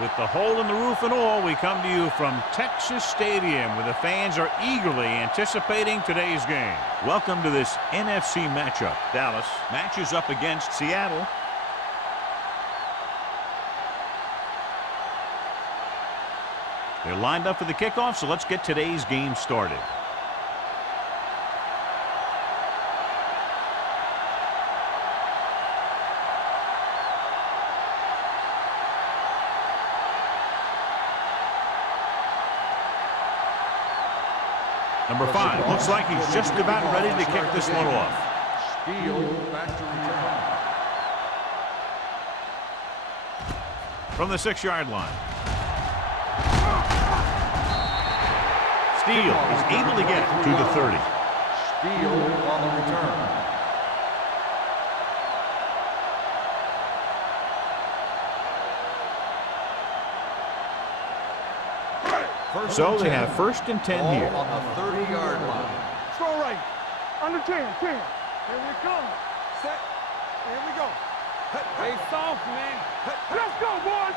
With the hole in the roof and all, we come to you from Texas Stadium, where the fans are eagerly anticipating today's game. Welcome to this NFC matchup. Dallas matches up against Seattle. They're lined up for the kickoff, so let's get today's game started. Number 5 looks like he's just about ready to kick this one off. Steele back to return. From the 6-yard line. Steele is able to get it to the 30. Steele on the return. So they have 1st and 10 here. On the 30-yard line. Throw right. Under 10. Here we come. Set. Here we go. Hey, soft, man. Let's go, boys.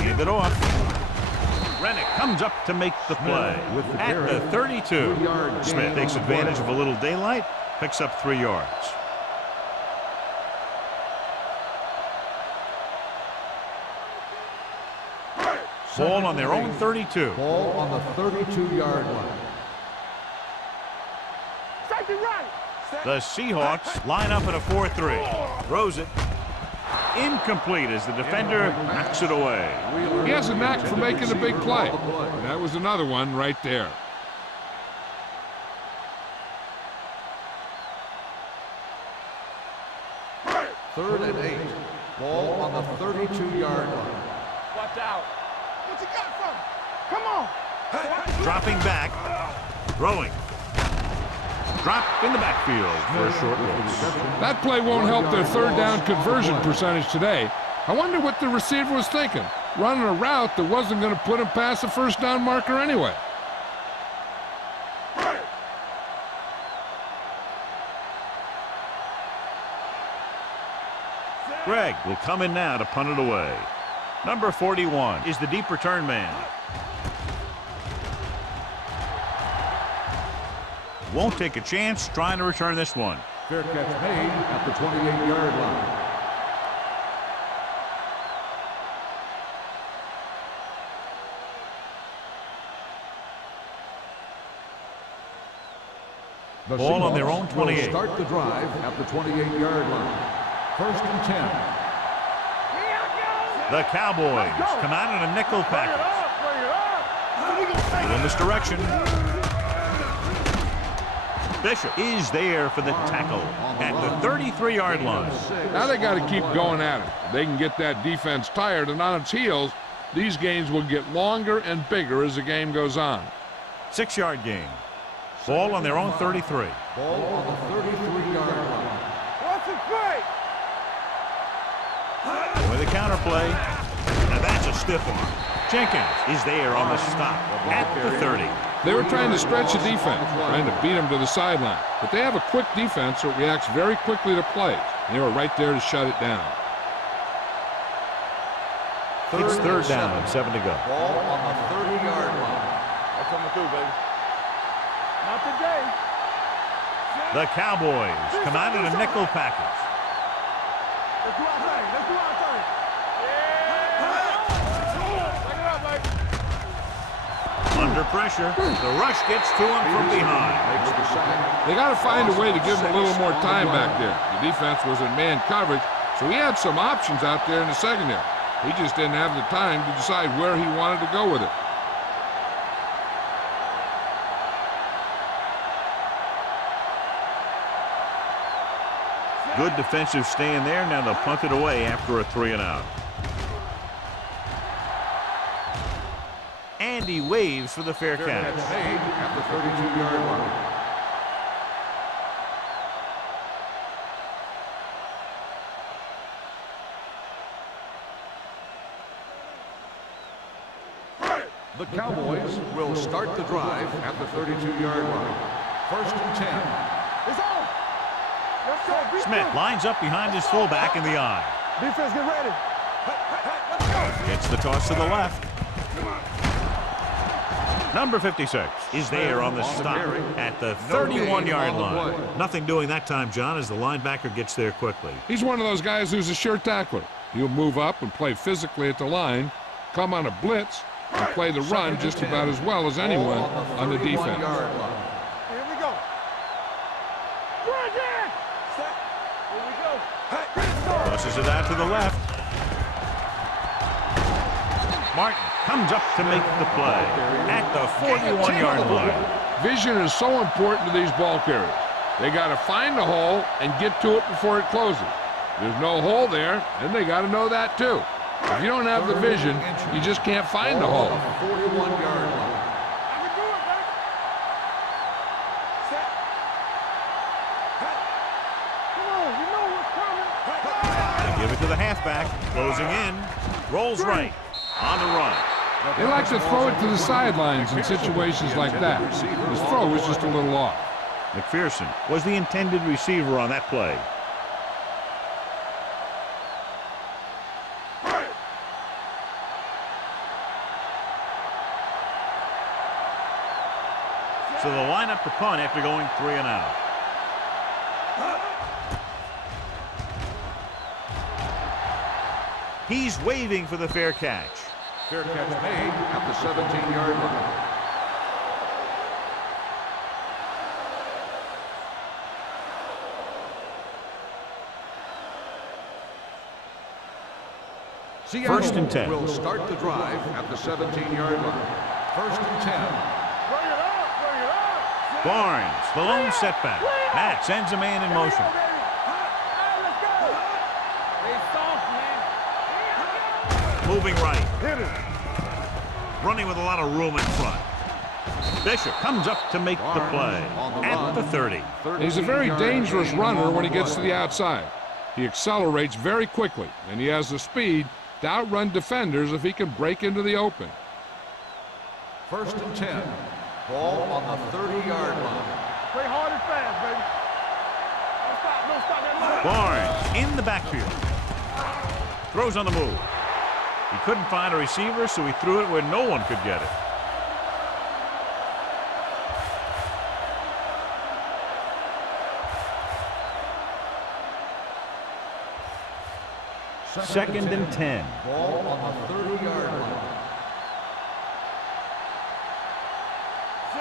Hand it off. Rennick comes up to make the play at the 32. Smith takes advantage of a little daylight, picks up 3 yards. Ball on their own 32. Ball on the 32-yard line. Safety right. The Seahawks line up at a 4-3. Throws it. Incomplete as the defender knocks it away. He has a knack for making a big play. And that was another one right there. Third and 8. Ball on the 32-yard line. Watch out. What you got from? Come on. Dropping back. Throwing. Drop in the backfield for a short loss. That play won't help their 3rd down conversion percentage today. I wonder what the receiver was thinking, running a route that wasn't going to put him past the 1st down marker anyway. Gregg will come in now to punt it away. Number 41 is the deep return man. Won't take a chance trying to return this one. Fair catch made at the 28-yard line. The Ball on their own 28. Will start the drive at the 28-yard line. 1st and 10. The Cowboys come out in a nickel package. In this direction. Bishop is there for the tackle at the 33-yard line. Now they got to keep going at it. If they can get that defense tired and on its heels, these games will get longer and bigger as the game goes on. 6-yard gain. Ball on their own 33. Ball on the 33-yard line. What's it play? With a counter play. Now that's a stiff one. Jenkins is there on the stop at the 30. They were trying to stretch the defense, trying to beat them to the sideline. But they have a quick defense that reacts very quickly to plays. And they were right there to shut it down. It's 3rd down and 7 to go. Ball on the 30-yard line. That's coming through, baby. Not today. The Cowboys come out in a nickel package. Let's do our thing. Let's do our thing. Bring it up, baby. Under pressure, the rush gets to him from behind. They got to find a way to give him a little more time back there. The defense was in man coverage, so he had some options out there in the secondary. He just didn't have the time to decide where he wanted to go with it. Good defensive stand there. Now they'll punt it away after a 3-and-out. And he waves for the fair catch. Made at the 32-yard line. The Cowboys will start the drive at the 32-yard line. 1st and 10. It's on. Let's go. Smith lines up behind his fullback in the eye. Defense, get ready. Let's go. Gets Gets the toss to the left. Number 56 is there on the stop at the 31-yard line. Nothing doing that time, John, as the linebacker gets there quickly. He's one of those guys who's a sure tackler. He'll move up and play physically at the line, come on a blitz, and play the run just about as well as anyone on the defense. Here we go. Run again. Set. Here we go. Tosses it out to the left. Martin comes up to make the play at the 41-yard line. Vision is so important to these ball carriers. They got to find the hole and get to it before it closes. There's no hole there, and they got to know that too. If you don't have the vision, you just can't find the hole. 41-yard line. Give it to the halfback, closing in, rolls right, on the run. They like to throw it to the sidelines in situations like that. His throw was just a little off. McPherson was the intended receiver on that play. So they'll line up the punt after going 3 and out. He's waving for the fair catch. Fair catch made at the 17-yard line. Seattle 1st and 10. Will start the drive at the 17-yard line. 1st and 10. Barnes, the lone setback. Matt sends a man in motion. Moving right. Running with a lot of room in front. Bishop comes up to make the play at the 30. He's a very dangerous runner when he gets to the outside. He accelerates very quickly, and he has the speed to outrun defenders if he can break into the open. 1st and 10. Ball on the 30-yard line. Play hard and fast, baby. Don't stop that line. Barnes in the backfield. Throws on the move. He couldn't find a receiver, so he threw it where no one could get it. Second and 10. Ball on the 30-yard line.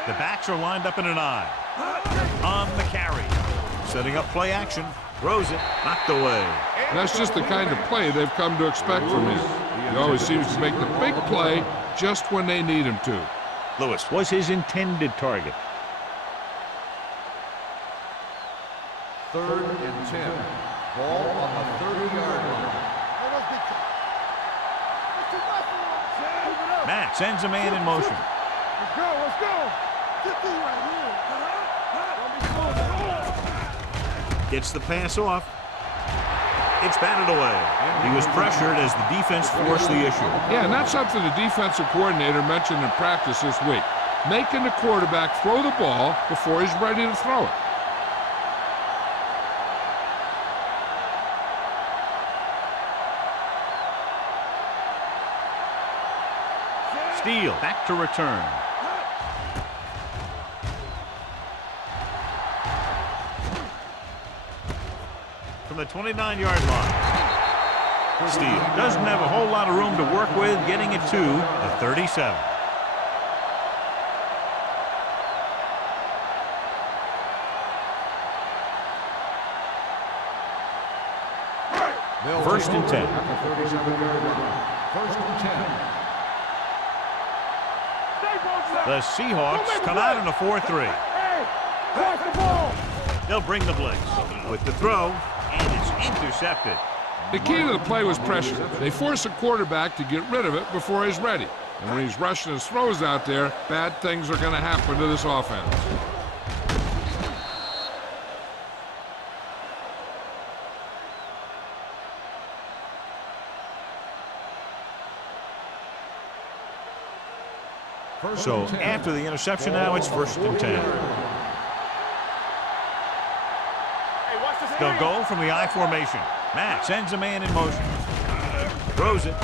The backs are lined up in an I. On the carry. Setting up play action. Throws it. Knocked away. And that's just the kind of play they've come to expect from him. He always seems to make the big play just when they need him to. Lewis was his intended target. 3rd and 10. Ball on the 30-yard line. Matt sends a man in motion. Let's go, let's go. Get through right here. Gets the pass off. It's batted away. He was pressured as the defense forced the issue. Yeah, and that's something the defensive coordinator mentioned in practice this week. Making the quarterback throw the ball before he's ready to throw it. Steele back to return. From the 29-yard line. Steele doesn't have a whole lot of room to work with, getting it to the 37. First and 10. At the 37-yard line. 1st and 10. The Seahawks come out in a 4-3. They'll bring the blitz with the throw, and it's intercepted. The key to the play was pressure. They force a quarterback to get rid of it before he's ready. And when he's rushing his throws out there, bad things are going to happen to this offense. So after the interception now, it's 1st and 10. They'll go from the I formation. Matt sends a man in motion. Throws it.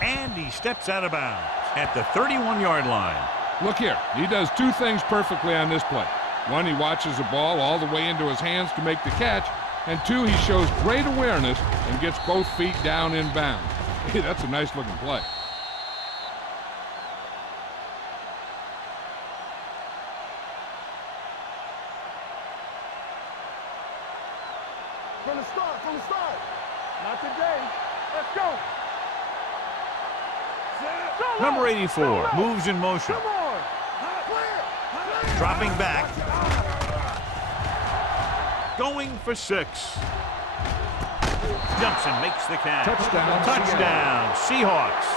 And he steps out of bounds at the 31-yard line. Look here, he does two things perfectly on this play. One, he watches the ball all the way into his hands to make the catch, and two, he shows great awareness and gets both feet down in bounds. Hey, that's a nice-looking play. From the start. Not today. Let's go. Number 84 moves in motion. Come on. Dropping back. Going for 6. Jumps and makes the catch. Touchdown, Seahawks.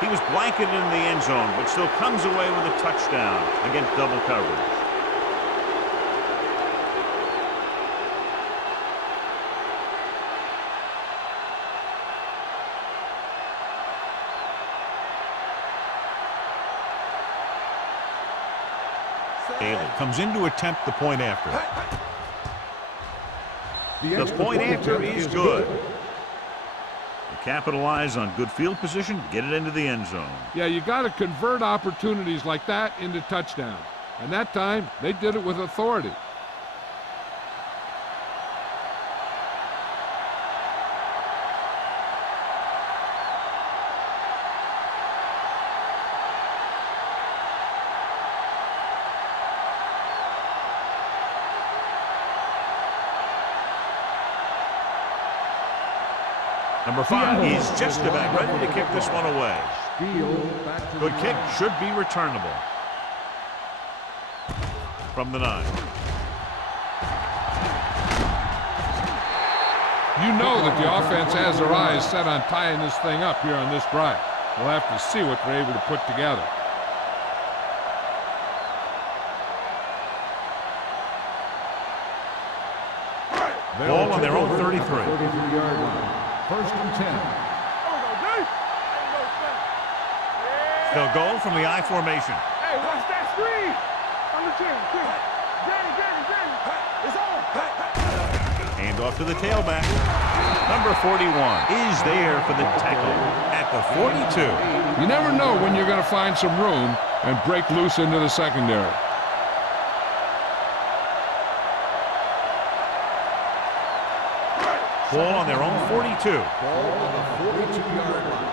He was blanketed in the end zone, but still comes away with a touchdown against double coverage. Bailey comes in to attempt the point after. The point after is good. They capitalize on good field position, get it into the end zone. Yeah, you got to convert opportunities like that into touchdowns. And that time, they did it with authority. Number 5 is just about ready to kick this one away. Good kick, should be returnable. From the 9. You know that the offense has their eyes set on tying this thing up here on this drive. We'll have to see what they're able to put together. Ball on their own 33. 33-yard line. First and 10. They'll go from the I formation. Hey, watch that screen. On the 10. Danny. It's on. Hand off to the tailback. Number 41 is there for the tackle at the 42. You never know when you're going to find some room and break loose into the secondary. Ball on their own 42. Ball on the 42-yard line.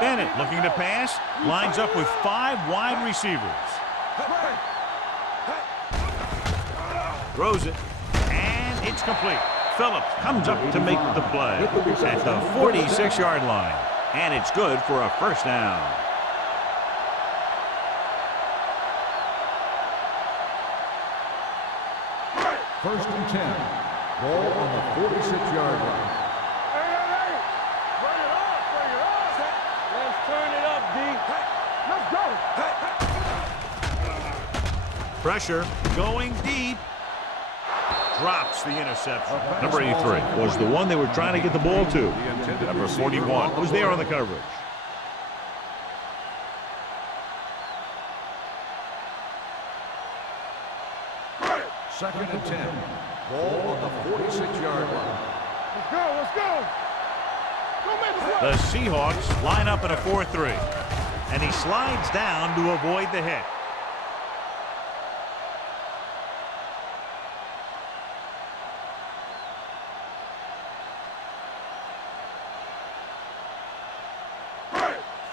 Bennett looking to pass. Lines up with 5 wide receivers. Throws it. And it's complete. Phillips comes up to make the play at the 46-yard line. And it's good for a first down. First and 10. Ball on the 46-yard line. Hey. Bring it on. Let's turn it up, D. Let's go. Pressure going deep. Drops the interception. Number 83 was the one they were trying to get the ball to. Number 41 was there on the coverage. Second and 10. Ball on the 46-yard line. Let's go. Don't make us The Seahawks line up in a 4-3. And he slides down to avoid the hit.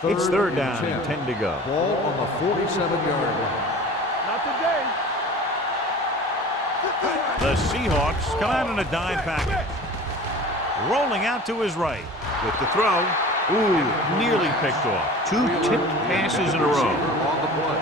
It's third down and 10 to go. Ball on the 47-yard line. Not today. The Seahawks come out in a dime package. Rolling out to his right. With the throw. Ooh, nearly picked off. 2 tipped passes in a row. On the play.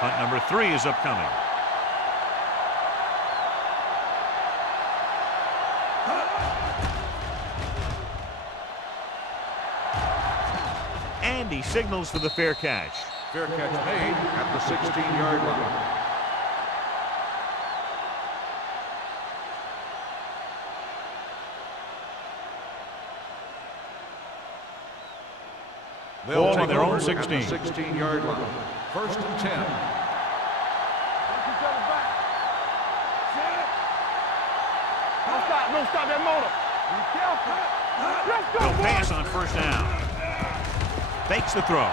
Punt number 3 is upcoming. And he signals for the fair catch. Fair catch made at the 16-yard line. They'll Ball on take their own over 16. at the 16-yard line. First and 10. Don't stop that motor. Be careful. Let's go, He'll boys. pass on first down. Fakes the throw.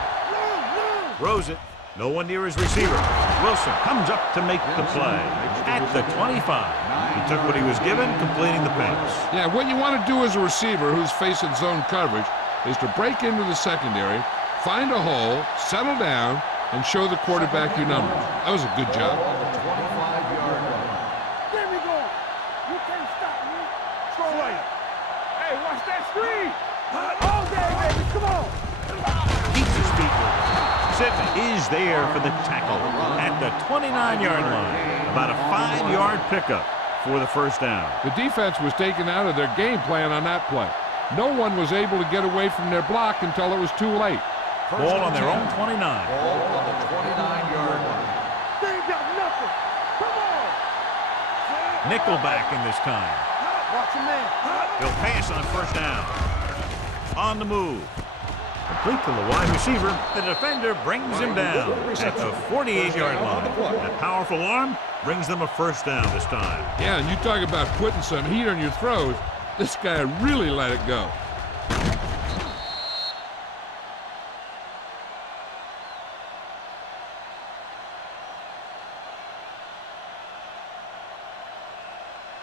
Throws it. No one near his receiver. Wilson comes up to make the play. At the 25. He took what he was given, completing the pass. Yeah, what you want to do as a receiver who's facing zone coverage is to break into the secondary, find a hole, settle down, and show the quarterback your numbers. That was a good job. On the 25-yard line. There we go. You can't stop me. Throw right. Hey, watch that screen. All day, baby. Come on. Keeps his feet moving. Sidney is there for the tackle at the 29-yard line. About a 5-yard pickup for the first down. The defense was taken out of their game plan on that play. No one was able to get away from their block until it was too late. Ball on their own 29. Ball on the 29-yard line. They ain't got nothing. Come on. Nickelback in this time. Watch him, man. He'll pass on first down. On the move. Complete to the wide receiver. The defender brings him down at the 48-yard line. That powerful arm brings them a first down this time. Yeah, and you talk about putting some heat on your throws. This guy really let it go.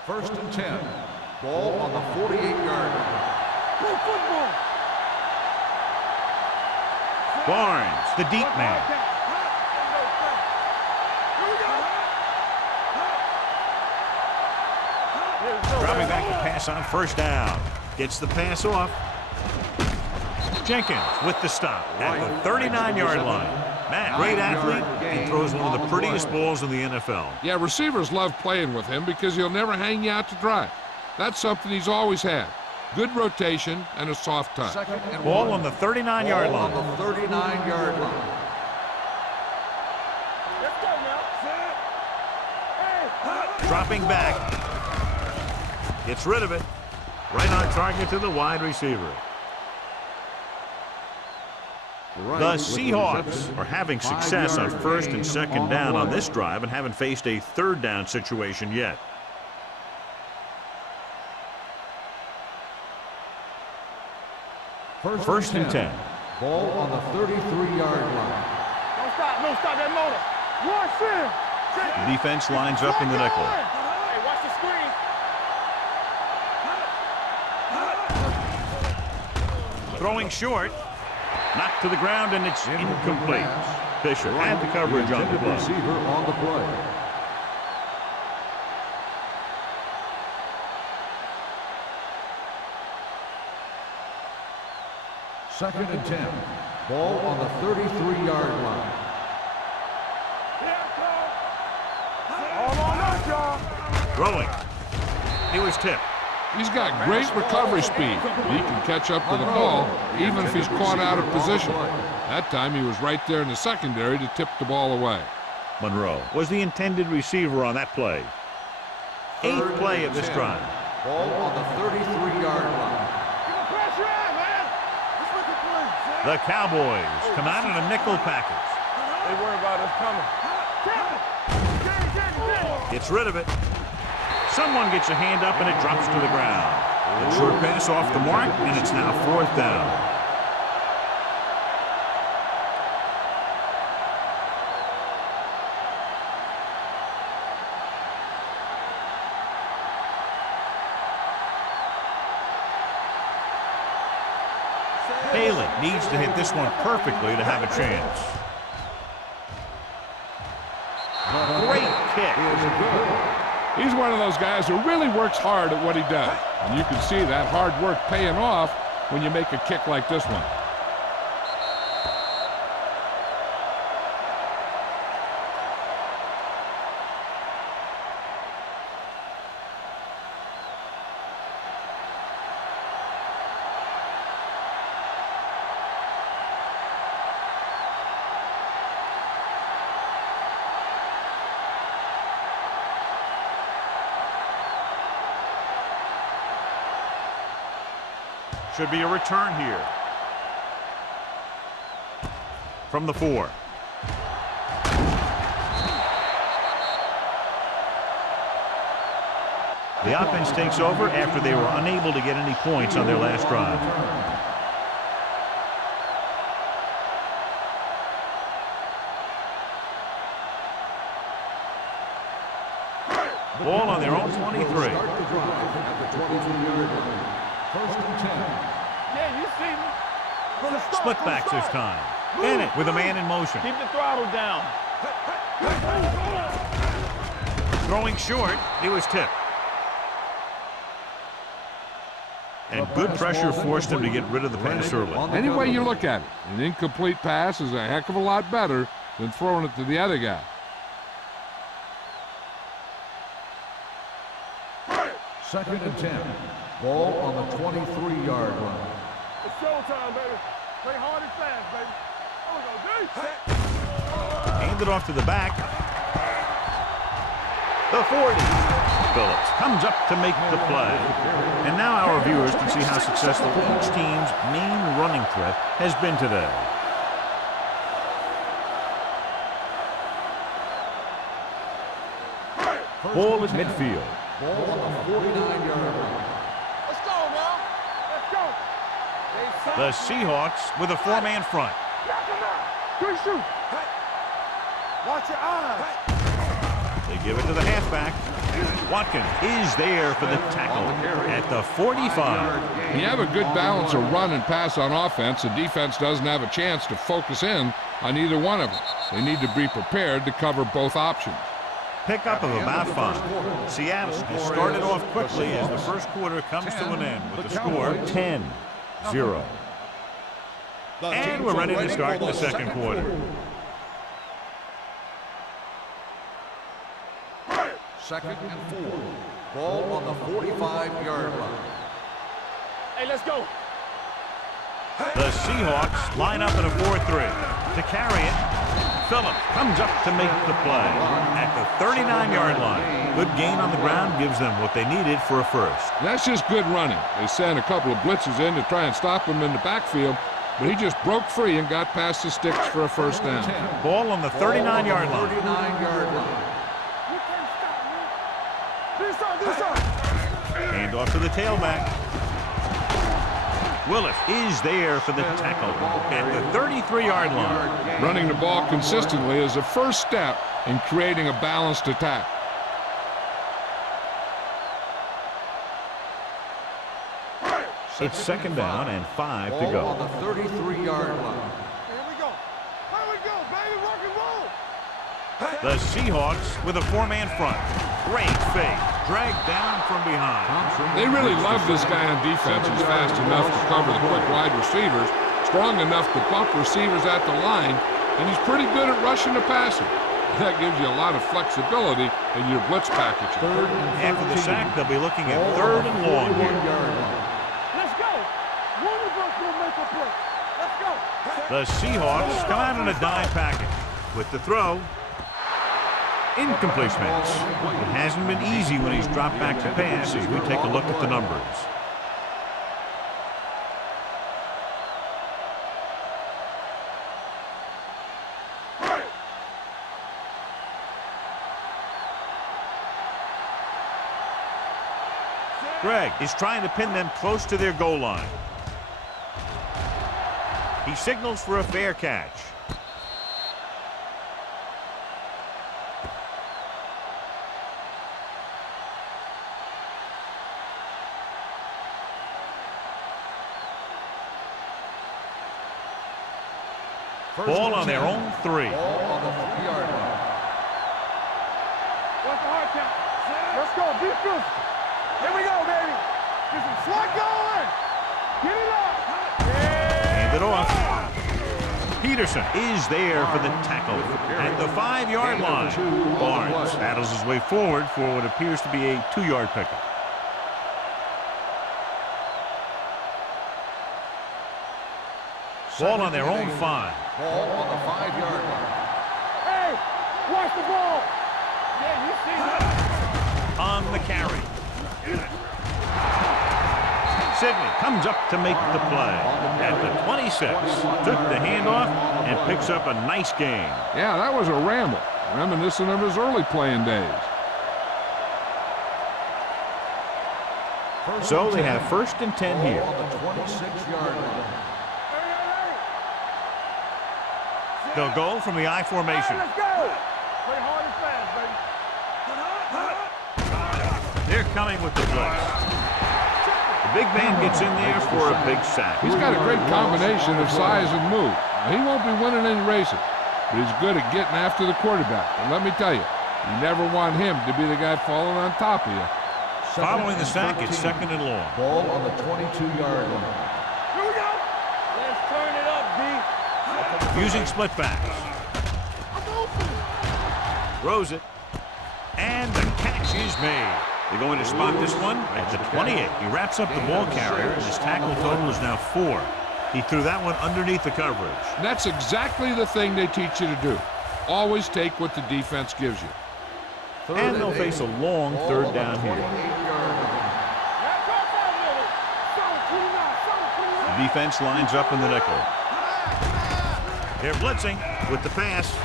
First and 10. Ball on the 48-yard line. Go football. Barnes, the deep man. Dropping back to pass on first down. Gets the pass off. Jenkins with the stop at the 39-yard line. Matt, great athlete, and throws one of the prettiest balls in the NFL. Yeah, receivers love playing with him because he'll never hang you out to dry. That's something he's always had. Good rotation and a soft touch. Second and Ball 1. on the 39-yard Ball line. on the 39-yard line. Let's go now. Hey. Dropping back. Gets rid of it. Right on target to the wide receiver. The Seahawks are having success on first and second down on this drive and haven't faced a third down situation yet. First and 10. Ball on the 33-yard line. Don't stop that motor. Watch him. The defense lines up in the nickel. Hey, watch the screen. Throwing short. Knocked to the ground, and it's incomplete. Bishop had the coverage on the play. Receiver on the play. Second and 10. Ball on the 33-yard line. All on us, y'all. Throwing. He was tipped. He's got great recovery speed. He can catch up to the ball even if he's caught out of position. That time he was right there in the secondary to tip the ball away. Monroe was the intended receiver on that play. Eighth play of this drive. Ball on the 33-yard line. Give him pressure on, man. Let's look at play. The Cowboys come out in a nickel package. They worry about us coming. Gets rid of it. Someone gets a hand up and it drops to the ground. A short pass off the mark, and it's now fourth down. Haley needs to hit this one perfectly to have a chance. Great kick. He's one of those guys who really works hard at what he does. And you can see that hard work paying off when you make a kick like this one. Should be a return here. from the 4. The offense takes over after they were unable to get any points on their last drive. Ball on their own 23. Start the drive at the 22-yard line. First and 10. Yeah, you see me. Split backs this time. Bennett with a man in motion. Keep the throttle down. Throwing short, he was tipped. And good pressure forced him to get rid of the pass early. Any way you look at it, an incomplete pass is a heck of a lot better than throwing it to the other guy. Second and 10. Ball on the 23-yard line. It's showtime, baby. Play hard and fast, baby. Oh, Handed off to the back. The 40. Phillips comes up to make the play. And now our viewers can see how successful each team's main running threat has been today. Ball at midfield. Ball on the 49-yard line. let's go, now. Let's go. The Seahawks with a 4-man front. Back him out. Good shoot. Watch your eyes. They give it to the halfback. Watkins is there for the tackle at the 45. You have a good balance of run and pass on offense. The defense doesn't have a chance to focus in on either one of them. They need to be prepared to cover both options. Pickup of about 5. Seattle has started off quickly as the first quarter comes to an end with the score 10-0. And we're ready to start the second quarter. Second and 4. Ball on the 45-yard line. Hey, let's go. The Seahawks line up in a 4-3. To carry it, Phillips comes up to make the play at the 39-yard line. Good gain on the ground gives them what they needed for a first. That's just good running. They sent a couple of blitzes in to try and stop him in the backfield, but he just broke free and got past the sticks for a first down. Ball on the 39-yard line. 39-yard line. Hand off to the tailback. Willis is there for the tackle at the 33-yard line. Running the ball consistently is the first step in creating a balanced attack. It's second down and 5 to go. On the 33-yard line. Here we go. Here we go, baby. Rock and roll. The Seahawks with a 4-man front. Great fake. Dragged down from behind. They really love this guy on defense. He's fast enough to cover the quick wide receivers, strong enough to bump receivers at the line, and he's pretty good at rushing the passer. That gives you a lot of flexibility in your blitz package. After the sack, they'll be looking at 3rd and long here. Let's go. One of us will make a play. Let's go. The Seahawks come out in a dime package with the throw. Incomplete pass. It hasn't been easy when he's dropped back to pass as we take a look at the numbers. Greg is trying to pin them close to their goal line. He signals for a fair catch. Ball on their own 3. Ball on the 3-yard line. What's the hard count? Let's go. Be physical. Here we go, baby. Get some slug going. Get it up. Hand it off. Peterson is there for the tackle at the 5-yard line. Barnes battles his way forward for what appears to be a 2-yard pickup. Ball on their own 5. Ball on the 5-yard line. Hey, watch the ball. Yeah, you see that. On the carry. Sidney comes up to make the play. At the 26, took the handoff and picks up a nice gain. Yeah, that was a ramble, reminiscent of his early playing days. So they have 1st and 10 here. On the 26-yard line. They'll go from the I formation. Let's go. Play hard and fast, baby. They're coming with the blitz. The big man gets in there for a big sack. He's got a great combination of size and move. Now, he won't be winning any races, but he's good at getting after the quarterback. And let me tell you, you never want him to be the guy falling on top of you. Following the sack, it's 2nd and long. Ball on the 22-yard line. Here we go. Let's turn it up, D. Using split backs. Throws it. And the catch is made. They're going to spot this one at the 28. He wraps up the ball carrier, and his tackle total is now 4. He threw that one underneath the coverage. And that's exactly the thing they teach you to do. Always take what the defense gives you. And they'll face a long 3rd down here. The defense lines up in the nickel. They're blitzing with the pass.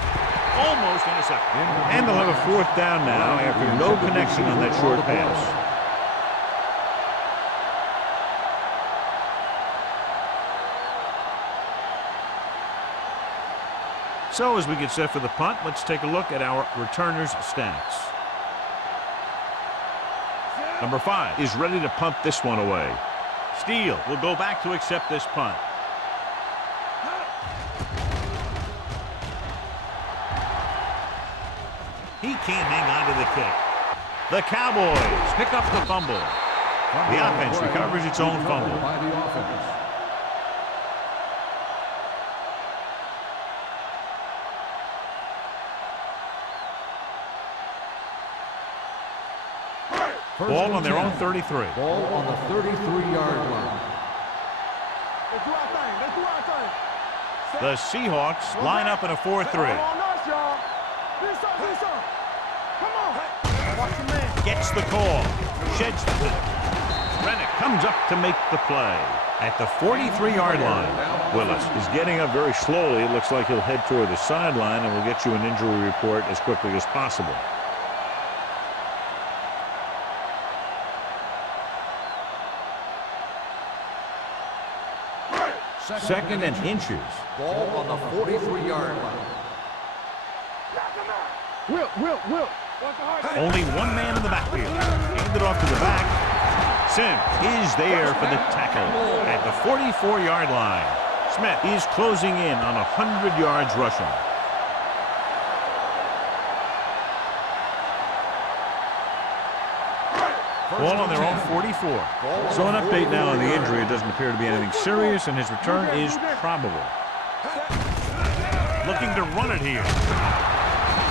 Almost intercepted. And they'll have a 4th down now after no connection on that short pass. So as we get set for the punt, let's take a look at our returners' stats. Number 5 is ready to punt this one away. Steele will go back to accept this punt. He can't hang on to the kick. The Cowboys pick up the fumble. The offense recovers its own fumble. By the offense. Ball on their own 33. Ball on the 33-yard line. Let's do our thing. Let's do our thing. The Seahawks line up in a 4-3. Hold on us, y'all. This up. Come on. Watch the man. Gets the call. Sheds the pin. Rennick comes up to make the play. At the 43-yard line, Willis is getting up very slowly. It looks like he'll head toward the sideline, and we'll get you an injury report as quickly as possible. Second and inches. Ball on the 43-yard line. Will. Only one man in the backfield. Handed off to the back. Sim is there for the tackle at the 44-yard line. Smith is closing in on 100 yards rushing. Ball on their own 44. So an update now on the injury. It doesn't appear to be anything serious, and his return is probable. Looking to run it here.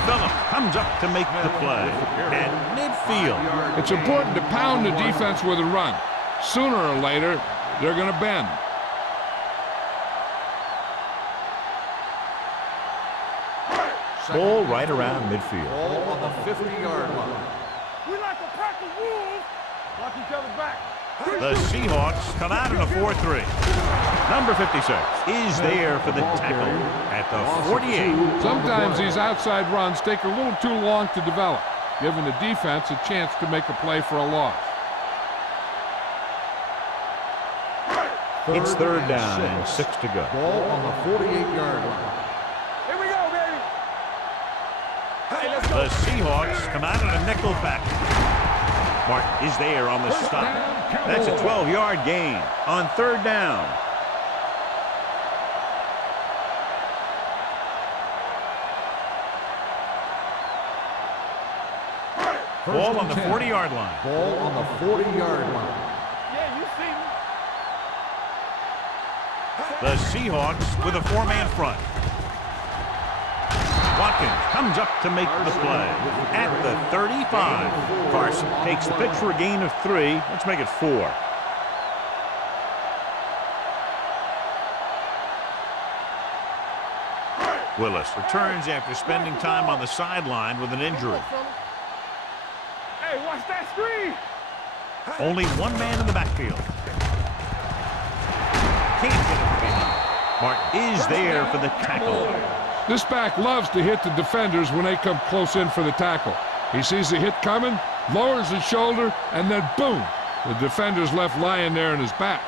Phillip comes up to make the play. At midfield. It's important to pound the defense with a run. Sooner or later, they're going to bend. Ball right around midfield. Ball on the 50-yard line. We like to pack the wolves. Watch each other back. The Seahawks come out in a 4-3. Number 56 is there for the tackle at the 48. Sometimes these outside runs take a little too long to develop, giving the defense a chance to make a play for a loss. It's 3rd down and 6 to go. Ball on the 48-yard line. Here we go, baby. Hey, let's go. The Seahawks come out in a nickel package. Martin is there on the stop. That's a 12-yard gain on 3rd down. Ball on the 40-yard line. Ball on the 40-yard line. Yeah, you see me. The Seahawks with a 4-man front. Watkins comes up to make the play at the 35. Carson takes the pitch for a gain of 3. Let's make it 4. Willis returns after spending time on the sideline with an injury. Hey, watch that screen. Only one man in the backfield. Mark is there for the tackle. This back loves to hit the defenders when they come close in for the tackle. He sees the hit coming, lowers his shoulder, and then boom, the defender's left lying there in his back.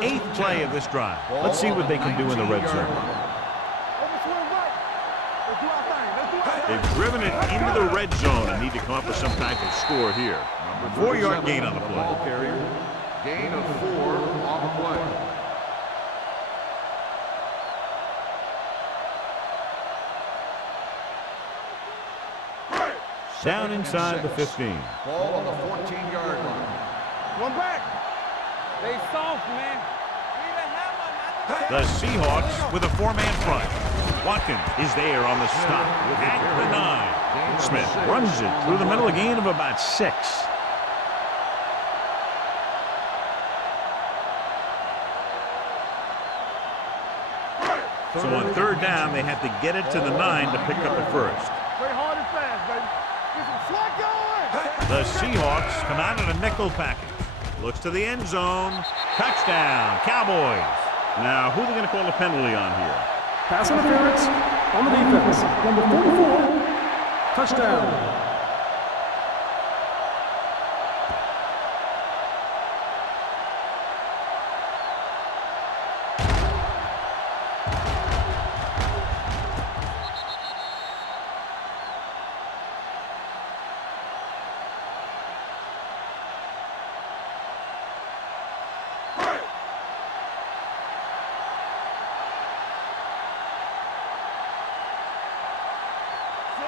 Eighth play of this drive. Let's see what they can do in the red zone. They've driven it into the red zone and need to come up with some type of score here. 4-yard gain on the play. Ball carrier. Gain of 4 on the play. Down inside the 15. Ball on the 14-yard line. One back. They soft, man. The Seahawks with a 4-man front. Watkins is there on the stop at the 9. Smith runs it through the middle, a gain of about 6. So on 3rd down, they have to get it to the 9 to pick up the first. Play hard and fast, baby. Get some slot going. The Seahawks come out in a nickel package. Looks to the end zone. Touchdown, Cowboys. Now, who are they going to call a penalty on here? Pass interference on the defense. Number 44, touchdown.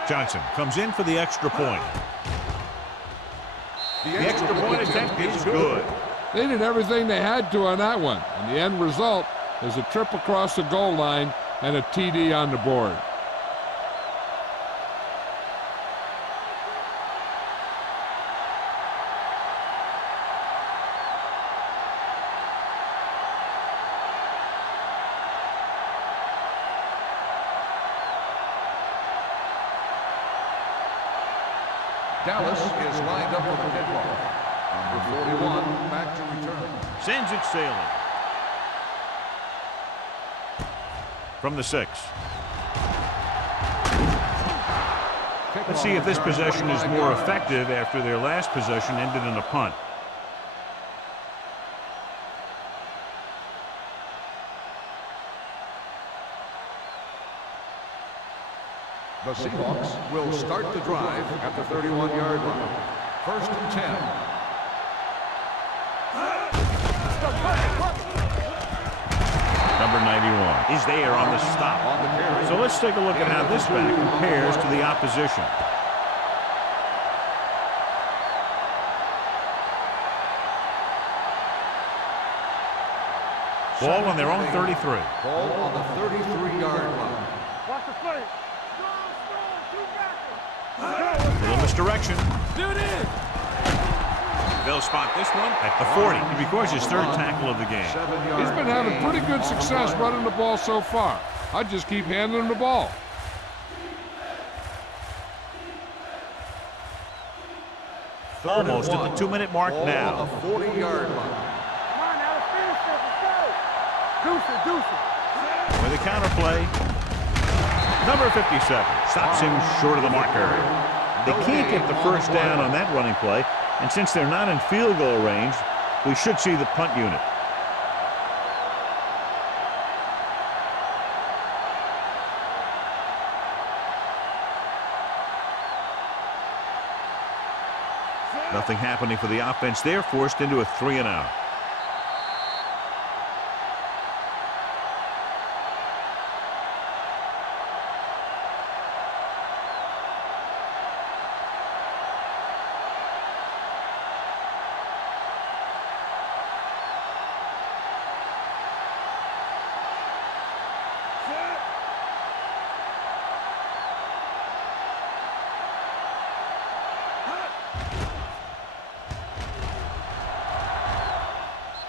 Johnson comes in for the extra point. The extra point attempt is good. They did everything they had to on that one, and the end result is a trip across the goal line and a TD on the board. Dallas is lined up for the kickoff. Number 41 back to return. Sends it sailing. From the 6. Let's see if this possession is more effective after their last possession ended in a punt. The Seahawks will start the drive at the 31-yard line. 1st and 10. Number 91 is there on the stop. On the carry. So let's take a look at how this back compares to the opposition. Ball on their own 33. Ball on the 33-yard line. Watch the play. Little misdirection. They'll spot this one at the 40. He records his 3rd tackle of the game. He's been having pretty good success running the ball so far. I just keep handing him the ball. Almost at the 2-minute mark now. On the 40-yard line. Come on now, let's finish this. Let's go. Deuce it. With a counterplay. Number 57 stops him short of the marker. They can't get the first down on that running play, and since they're not in field goal range, we should see the punt unit. Nothing happening for the offense. They're forced into a 3-and-out.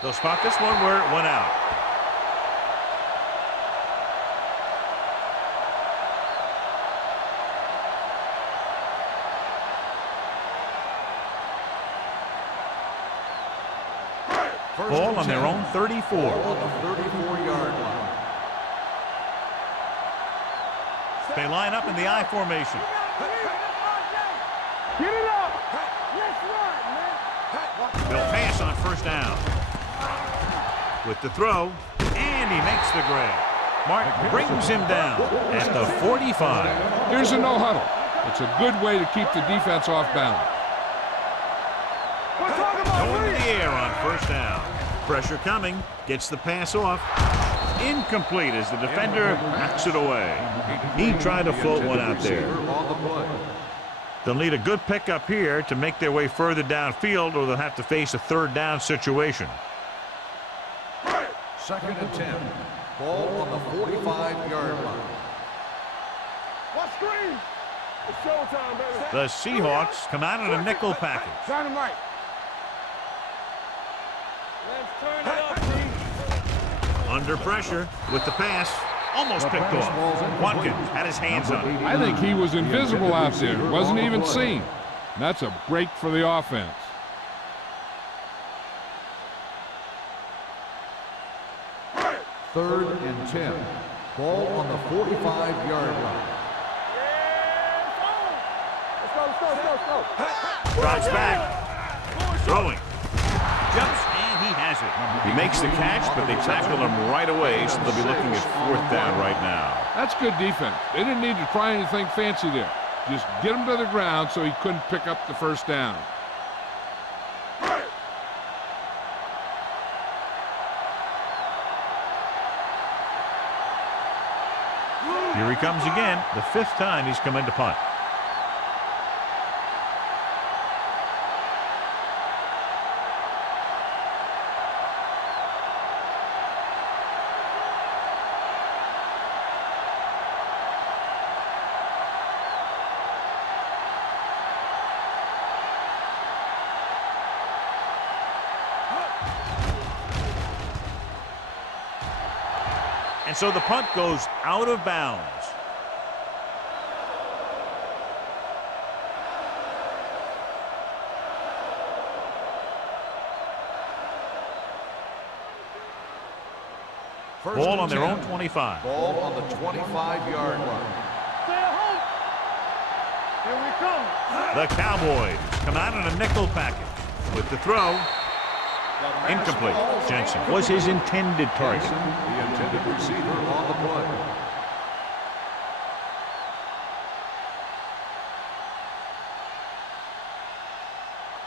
They'll spot this one where it went out. Ball on their own 34. Ball on the 34-yard line. They line up in the I formation. Get it up. Let's run, man. They'll pass on first down. With the throw, and he makes the grab. Mark brings him down at the 45. Here's a no huddle. It's a good way to keep the defense off balance. Going to the air on first down. Pressure coming. Gets the pass off. Incomplete as the defender knocks it away. He tried to float one out there. They'll need a good pickup here to make their way further downfield, or they'll have to face a third down situation. 2nd and 10. Ball on the 45-yard line. What screen? It's showtime, baby. The Seahawks come out in a nickel package. Dynamite. Let's turn it up, team. Under pressure with the pass. Almost picked off. Watkins had his hands on it. I think he was invisible out there. Wasn't even seen. And that's a break for the offense. Third and 10. Ball on the 45-yard line. Let's go. Drops back. Throwing. Jumps, and he has it. He makes the catch, but they tackle him right away, so they'll be looking at fourth down right now. That's good defense. They didn't need to try anything fancy there. Just get him to the ground so he couldn't pick up the first down. Here he comes again, the 5th time he's come into punt. And so the punt goes out of bounds. Ball on their own 25. Ball on the 25-yard line. Stay at home. Here we come. The Cowboys come out in a nickel package. With the throw, incomplete. Jensen was his intended target. The intended receiver on the play.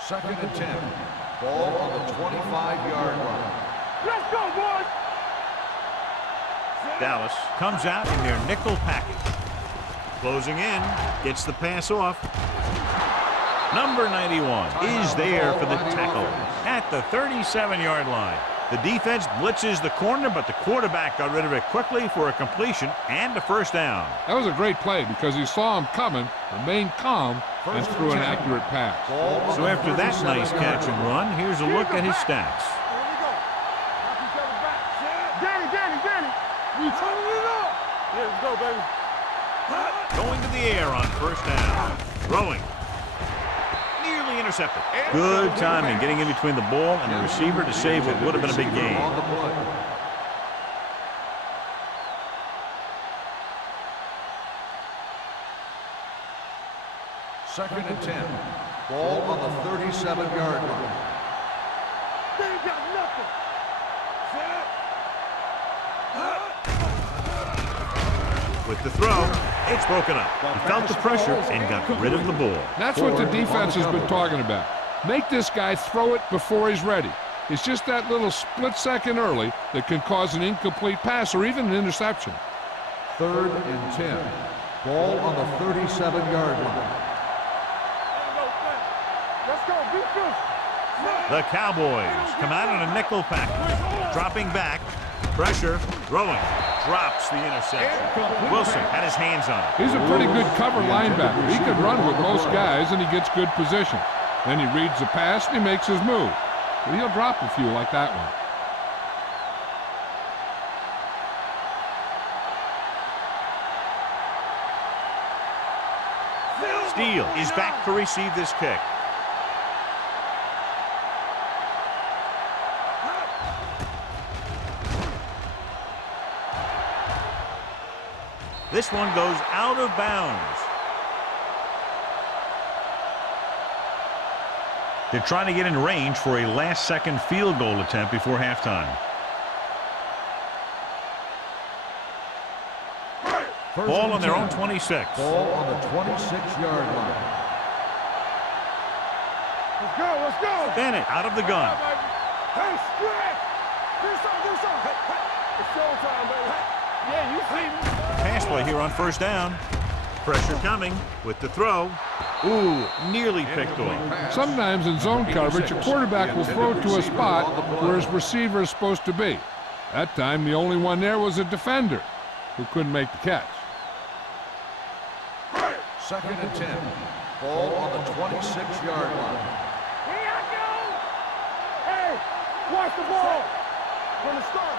Second and 10. Ball on the 25-yard line. Let's go, boys. Dallas comes out in their nickel package. Closing in, gets the pass off. Number 91 is there for the tackle at the 37-yard line. The defense blitzes the corner, but the quarterback got rid of it quickly for a completion and a first down. That was a great play because he saw him coming, remained calm, and threw an accurate pass. So after that nice catch and run, here's a look at his stats. Here we go. Knock each other back. Danny. We turning it up. Yeah, let's go, baby. Going to the air on first down. Throwing. Nearly intercepted. Good timing getting in between the ball and the receiver to save what would have been a big gain. Second and 10. Ball on the 37-yard line. They ain't got nothing. With the throw, it's broken up. He felt the pressure and got rid of the ball. That's what the defense has been talking about. Make this guy throw it before he's ready. It's just that little split second early that can cause an incomplete pass or even an interception. Third and 10. Ball on the 37-yard line. Let's go, defense. The Cowboys come out in a nickel package. Dropping back. Pressure. Throwing. Drops the interception. Wilson had his hands on it. He's a pretty good cover linebacker. He can run with most guys, and he gets good position. Then he reads the pass, and he makes his move. But he'll drop a few like that one. Steele is back to receive this kick. This one goes out of bounds. They're trying to get in range for a last-second field goal attempt before halftime. Ball on their own 26. Ball on the 26-yard line. Let's go, let's go. Bennett out of the gun. Hey, stretch. Do something. It's showtime, baby. Yeah, you see me. Pass play here on first down. Pressure coming with the throw. Ooh, nearly picked off. Sometimes in zone coverage, a quarterback will throw to a spot where his receiver is supposed to be. That time, the only one there was a defender who couldn't make the catch. 2nd and 10. Ball on the 26-yard line. Here I go. Hey, watch the ball. From the start.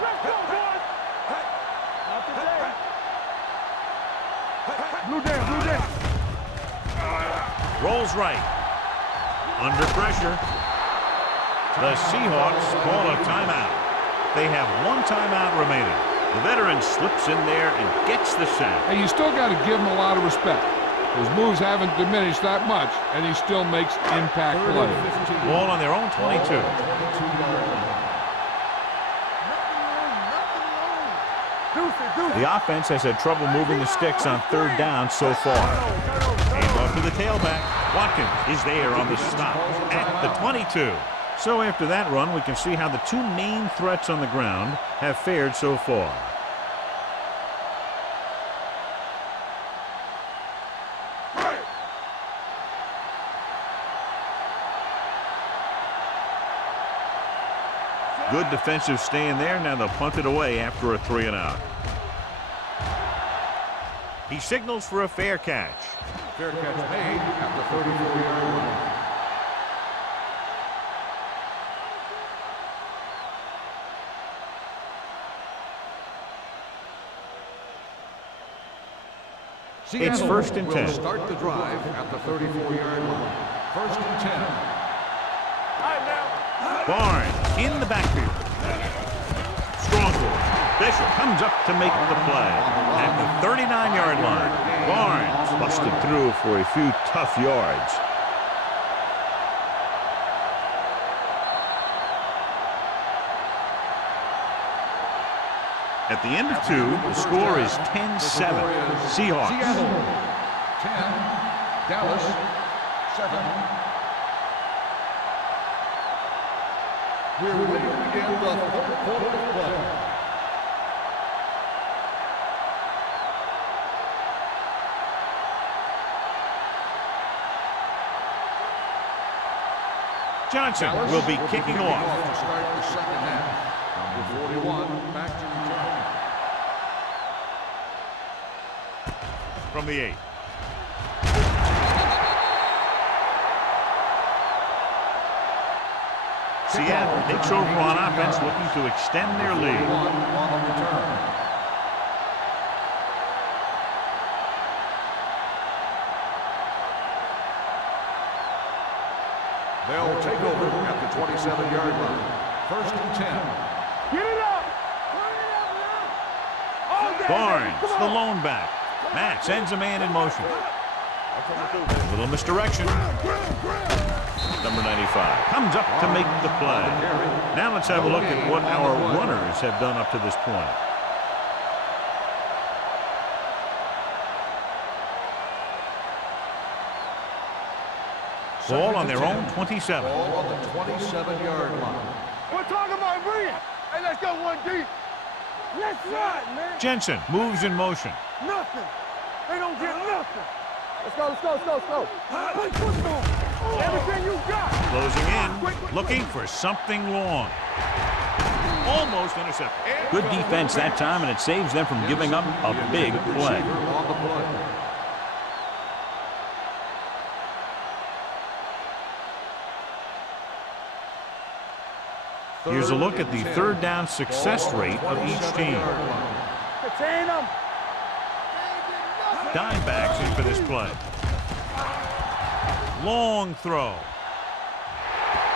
Let's go, boys. Not today. Blue down. Rolls right. Under pressure. The Seahawks call a timeout. They have one timeout remaining. The veteran slips in there and gets the sack. Hey, you still got to give him a lot of respect. His moves haven't diminished that much, and he still makes impact plays. Ball on their own 22. The offense has had trouble moving the sticks on third down so far. Hand off to the tailback. Watkins is there on the stop at the 22. So after that run, we can see how the two main threats on the ground have fared so far. Good defensive stand there. Now they'll punt it away after a 3-and-out. He signals for a fair catch. Fair catch made at the 34-yard line. It's 1st and 10. Will start the drive at the 34-yard line. 1st and 10. Barnes in the backfield. Stronghold. Bishop comes up to make the play at the 39-yard line. Barnes busted through for a few tough yards. At the end of 2, the score is 10-7. Seahawks. Seattle 10, Dallas 7. We're ready to begin the 3rd quarter of play. Johnson will be kicking off. To start the 2nd half. Number 41 back to return. From the 8. Seattle takes over on offense, looking to extend their lead. On the return. They'll take over at the 27-yard line. 1st and 10. Get it up. Barnes, the lone back. Matt sends a man in motion. A little misdirection. Number 95 comes up to make the play. Now let's have a look at what our runners have done up to this point. Ball on their own 27. Ball on the 27-yard line. We're talking about bringing. Hey, let's go one deep. Let's run, man. Jensen moves in motion. Nothing. They don't get nothing. Let's go. Push on. Everything you got. Closing in, looking for something long. Almost intercepted. Good defense that time, and it saves them from giving up a big play. On the play. Here's a look at the third down success rate of each team. Contain them. Dime backs in for this play. Long throw.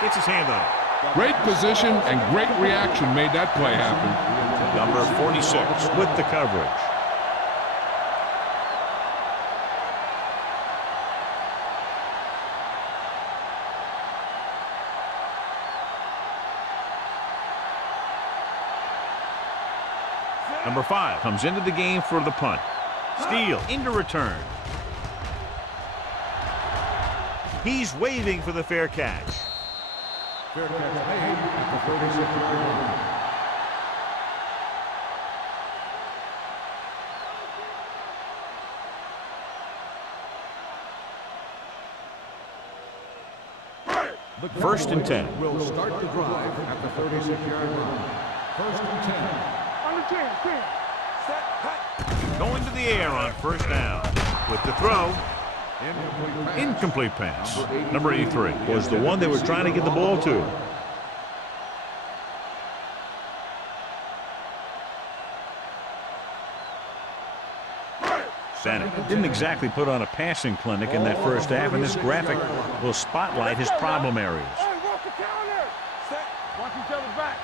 Gets his hand on it. Great position and great reaction made that play happen. Number 46 with the coverage. Number 5 comes into the game for the punt. Steele into return. He's waving for the fair catch. Fair catch made at the 36-yard line. First and 10. Will start the drive at the 36-yard line. First and 10. Under 10, 10. Set, cut. Going to the air on first down. With the throw. Incomplete pass. Number 83 was the one they were trying to get the ball to. Bennett didn't exactly put on a passing clinic in that first half, and this graphic will spotlight his problem areas. Hey, walk the counter. Set. Watch each other back.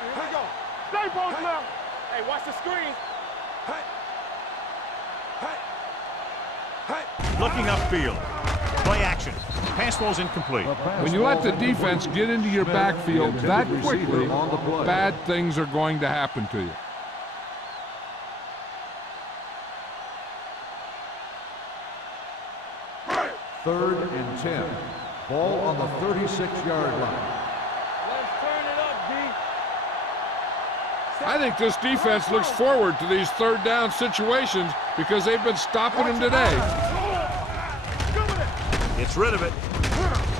Here we go. Stay both left. Hey, watch the screen. Hey. Hey. Hey. Looking upfield. Play action. Pass ball's incomplete. When you let the defense get into your backfield that quickly, bad things are going to happen to you. Third and 10. Ball on the 36-yard line. Let's turn it up, D. I think this defense looks forward to these third down situations because they've been stopping them today. Gets rid of it.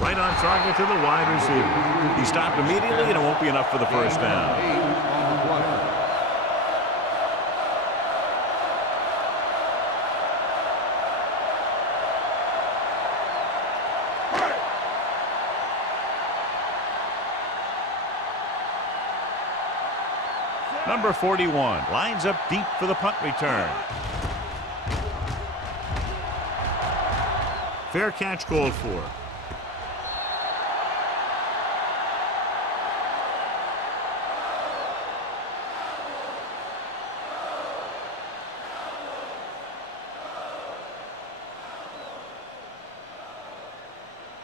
Right on target to the wide receiver. He stopped immediately, and it won't be enough for the first down. Number 41 lines up deep for the punt return. Fair catch called for.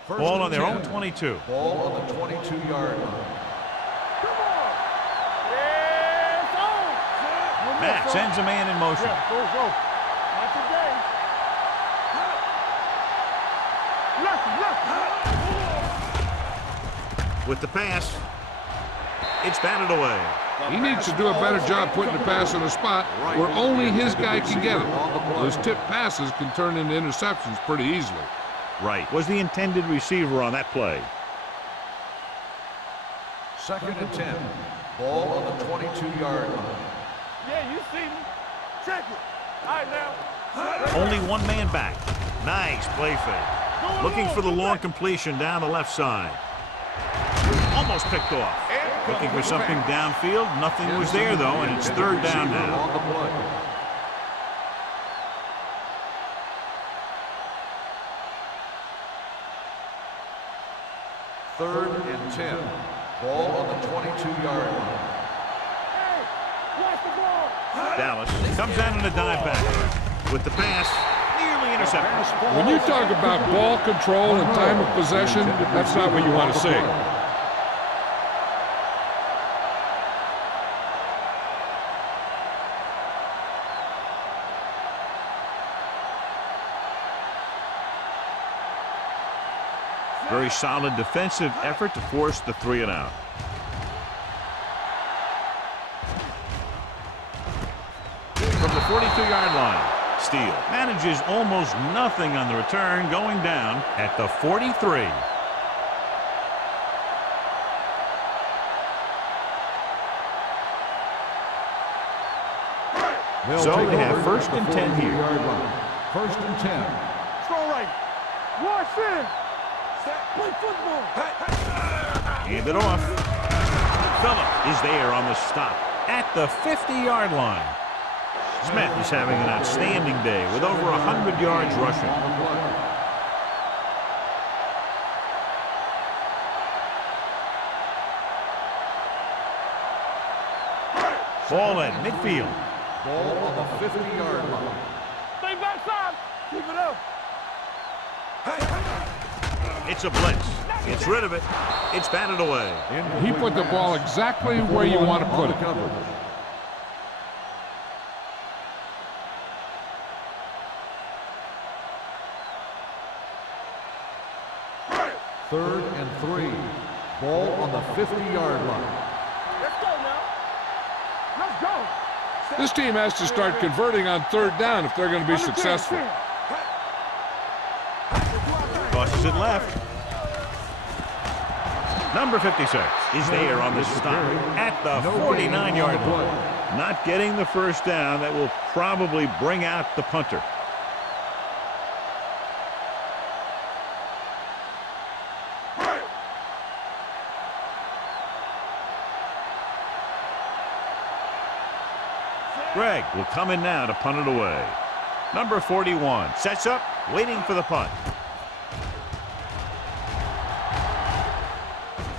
Ball on their own 22. Ball on the 22-yard line. Matt sends a man in motion. Yeah, go, go. Not today. Left. With the pass, it's batted away. He needs to do a better job putting the pass in a spot where only his guy can get it. Those tip passes can turn into interceptions pretty easily. Right. Was the intended receiver on that play. Second and 10. Ball on the 22-yard line. Yeah, you see me. Check it. All right, now. Only one man back. Nice play fake. Looking for the long completion down the left side. Almost picked off. Looking for something downfield. Nothing was there, though, and it's third down now. Third and 10. Ball on the 22-yard line. Dallas comes out in a dive back. With the pass, nearly intercepted. When you talk about ball control and time of possession, that's not what you want to see. Very solid defensive effort to force the 3-and-out. From the 42-yard line, Steele manages almost nothing on the return, going down at the 43. So they have first and 10 here. First and 10. Throw right. Wash in. Play football. Hand it off. Phillip is there on the stop at the 50-yard line. Smith is having an outstanding day with over 100 yards rushing. Ball at midfield. Ball on the 50-yard line. Stay backside. Keep it up. It's a blitz. Gets rid of it. It's batted away. He put the ball exactly where you want to put it. 3rd and 3. Ball on the 50-yard line. Let's go now. Let's go. This team has to start converting on 3rd down if they're going to be successful. Tosses it left. Number 56 is there on the stop at the 49-yard line. Not getting the first down. That will probably bring out the punter. Greg will come in now to punt it away. Number 41 sets up, waiting for the punt.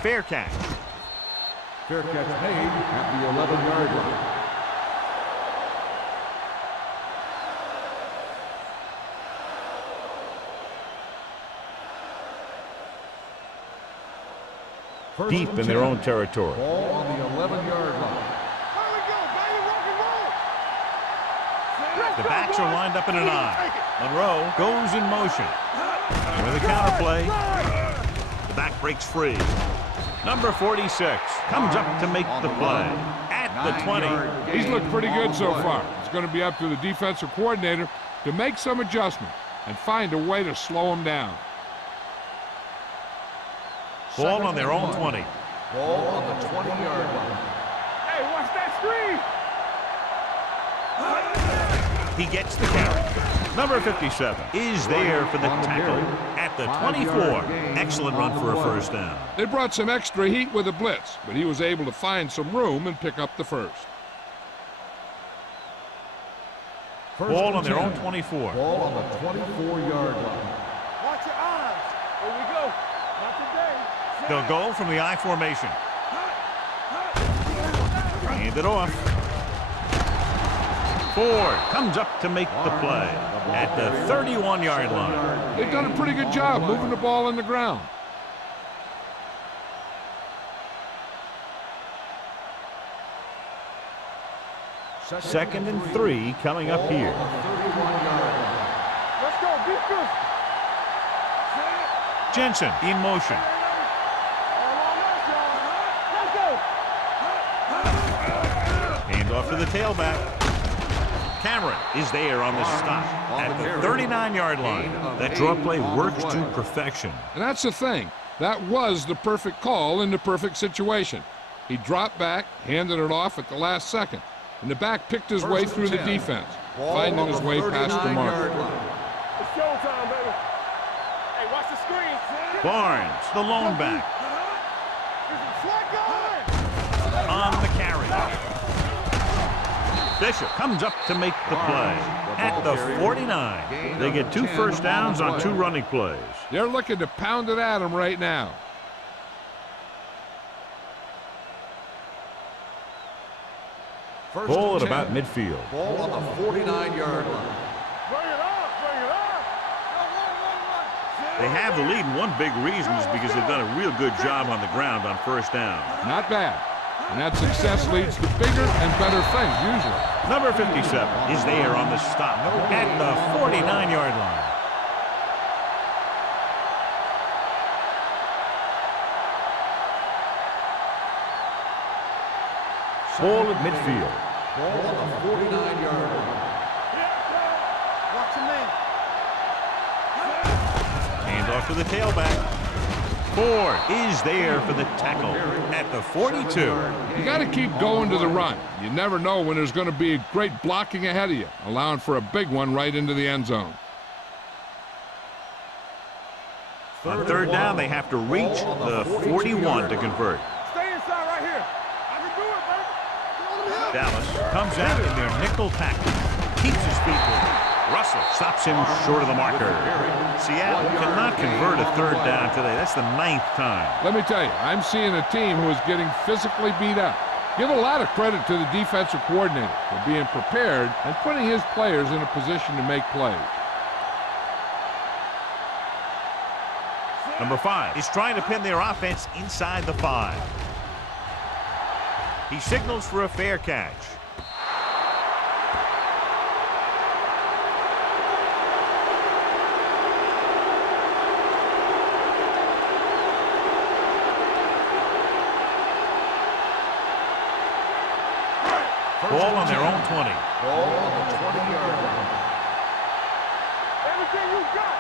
Fair catch. Fair catch made at the 11-yard line. Deep in their own territory. Ball on the 11-yard line. The backs are lined up in an I. Monroe goes in motion. With a counter play. The back breaks free. Number 46 comes up to make the play at the 20. He's looked pretty good so far. It's going to be up to the defensive coordinator to make some adjustment and find a way to slow him down. Ball on their own 20. Ball on the 20-yard line. Hey, watch that screen. He gets the carry. Number 57 is there for the tackle at the 24. Excellent run for a first down. They brought some extra heat with a blitz, but he was able to find some room and pick up the first. Ball on their own 24. Ball on the 24-yard line. Watch your eyes. Here we go. Not today. They'll go from the I formation. Hand it off. Ford comes up to make the play at the 31-yard line. They've done a pretty good job moving the ball on the ground. Second and 3 coming up here. Let's go. Be good. Jensen in motion. Let's go. Hand off to the tailback. Cameron is there on the stop at the 39-yard line. That draw play works to perfection. And that's the thing. That was the perfect call in the perfect situation. He dropped back, handed it off at the last second, and the back picked his way through the defense, finding his way past the mark. It's showtime, baby. Hey, watch the screen. Barnes, the lone back, on the carry. Bishop comes up to make the play at the 49. They get 2 first downs on 2 running plays. They're looking to pound it at him right now. Ball at about midfield. Ball on the 49-yard line. Bring it up. Bring it up. They have the lead, and one big reason is because they've done a real good job on the ground on first down. Not bad. And that success leads to bigger and better things, usually. Number 57 is there on the stop at the 49-yard line. Ball at midfield. Ball on the 49-yard line. Watch your man. Hand off to the tailback. Ford is there for the tackle at the 42. You got to keep going to the run. You never know when there's going to be great blocking ahead of you, allowing for a big one right into the end zone. On third down, they have to reach the 41 to convert. Stay inside right here. I can do it, baby. Dallas comes out in their nickel tackle. Keeps his feet moving. Russell stops him short of the marker. Seattle cannot convert a third down today. That's the 9th time. Let me tell you, I'm seeing a team who is getting physically beat up. Give a lot of credit to the defensive coordinator for being prepared and putting his players in a position to make plays. Number 5 is trying to pin their offense inside the 5. He signals for a fair catch. Ball on their own 20. Ball on the 20-yard line. Everything you got.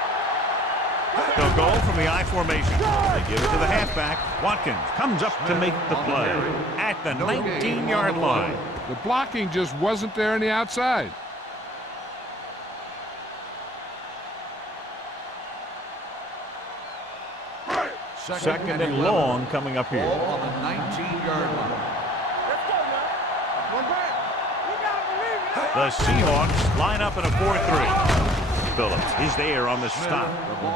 They'll go from the I formation. They give it to the halfback. Watkins comes up to make the play at the 19-yard line. The blocking just wasn't there on the outside. Second and long coming up here. Ball on the 19-yard line. Let's go, man. One back. You gotta believe it. The Seahawks line up in a 4-3. Phillips is there on the stop.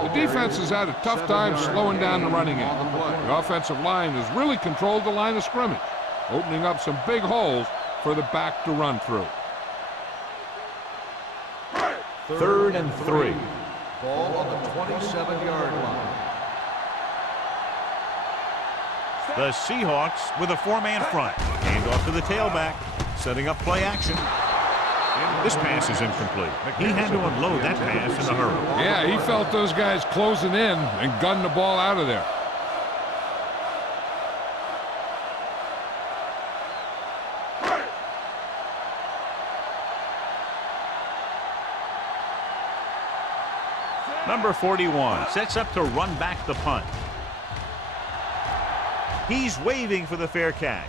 The defense has had a tough time slowing down the running game. The offensive line has really controlled the line of scrimmage, opening up some big holes for the back to run through. 3rd and 3. Ball on the 27-yard line. The Seahawks with a 4-man front. Hand off to the tailback, setting up play action. This pass is incomplete. He had to unload that pass in a hurry. Yeah, he felt those guys closing in and gunned the ball out of there. Number 41 sets up to run back the punt. He's waving for the fair catch.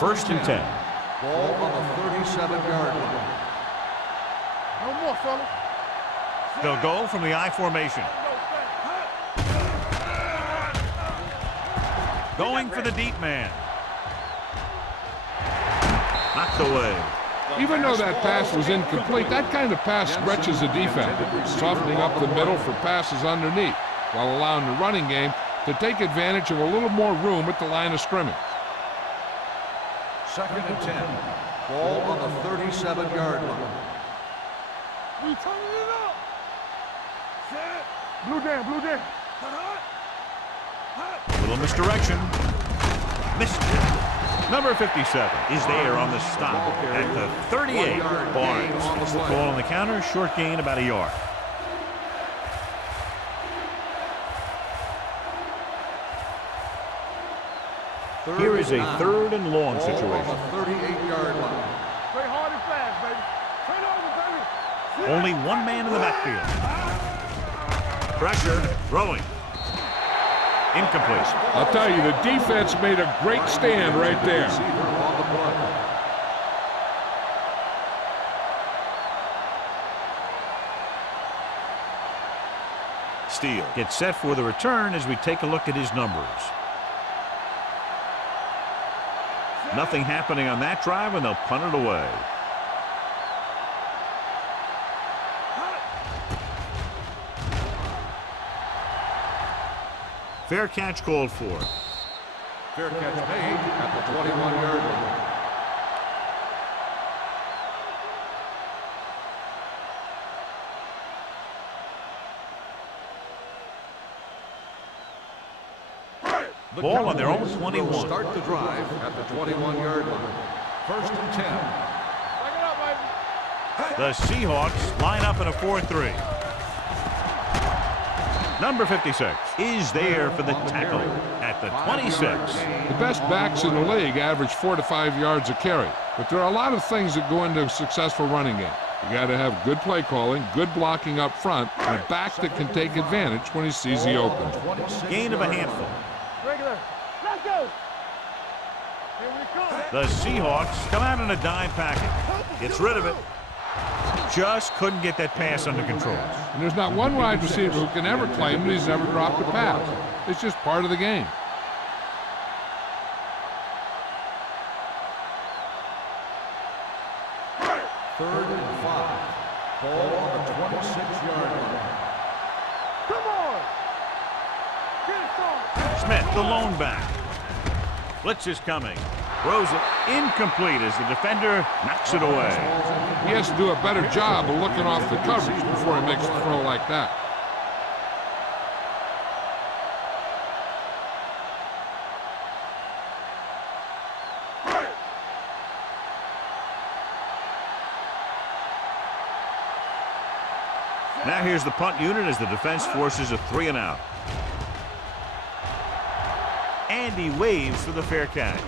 First and 10. Ball on the 37-yard line. No more, fellas. They'll go from the I formation. Going for the deep man. Knocked away. Even though that pass was incomplete, that kind of pass stretches the defense, softening up the middle for passes underneath, while allowing the running game to take advantage of a little more room at the line of scrimmage. 2nd and 10. Ball on the 37-yard line. We turning it up. Set. Blue down, blue down. Little misdirection. Missed it. Number 57 is there on the stop at the 38. Barnes. Ball on the counter, short gain about a yard. Here is a 3rd and long situation. On the 38-yard line. Play hard and fast, baby. Turn over, baby. Only one man in the backfield. Pressure, throwing. Incomplete. I'll tell you, the defense made a great stand right there. On the play. Steele gets set for the return as we take a look at his numbers. Nothing happening on that drive, and they'll punt it away. Fair catch called for. Fair catch made at the 21-yard line. The Ball on their own Cowboys 21. will start the drive at the 21-yard line. 1st and 10. Back it up, baby. The Seahawks line up in a 4-3. Number 56 is there for the tackle at the 26. The best backs in the league average 4 to 5 yards a carry, but there are a lot of things that go into a successful running game. You got to have good play calling, good blocking up front, and a back that can take advantage when he sees the open. Gain of a handful. Regular. Let's go. Here we come. The Seahawks come out in a dime package. Gets rid of it. Just couldn't get that pass under control. And there's not one wide receiver who can ever claim that he's never dropped a pass. It's just part of the game. Third and 5. Ball on the 26-yard line. Come on. Get it started. Smith, the lone back. Blitz is coming. Throws it incomplete as the defender knocks it away. He has to do a better job of looking off the coverage before he makes a throw like that. Now here's the punt unit as the defense forces a 3-and-out. And he waves for the fair catch.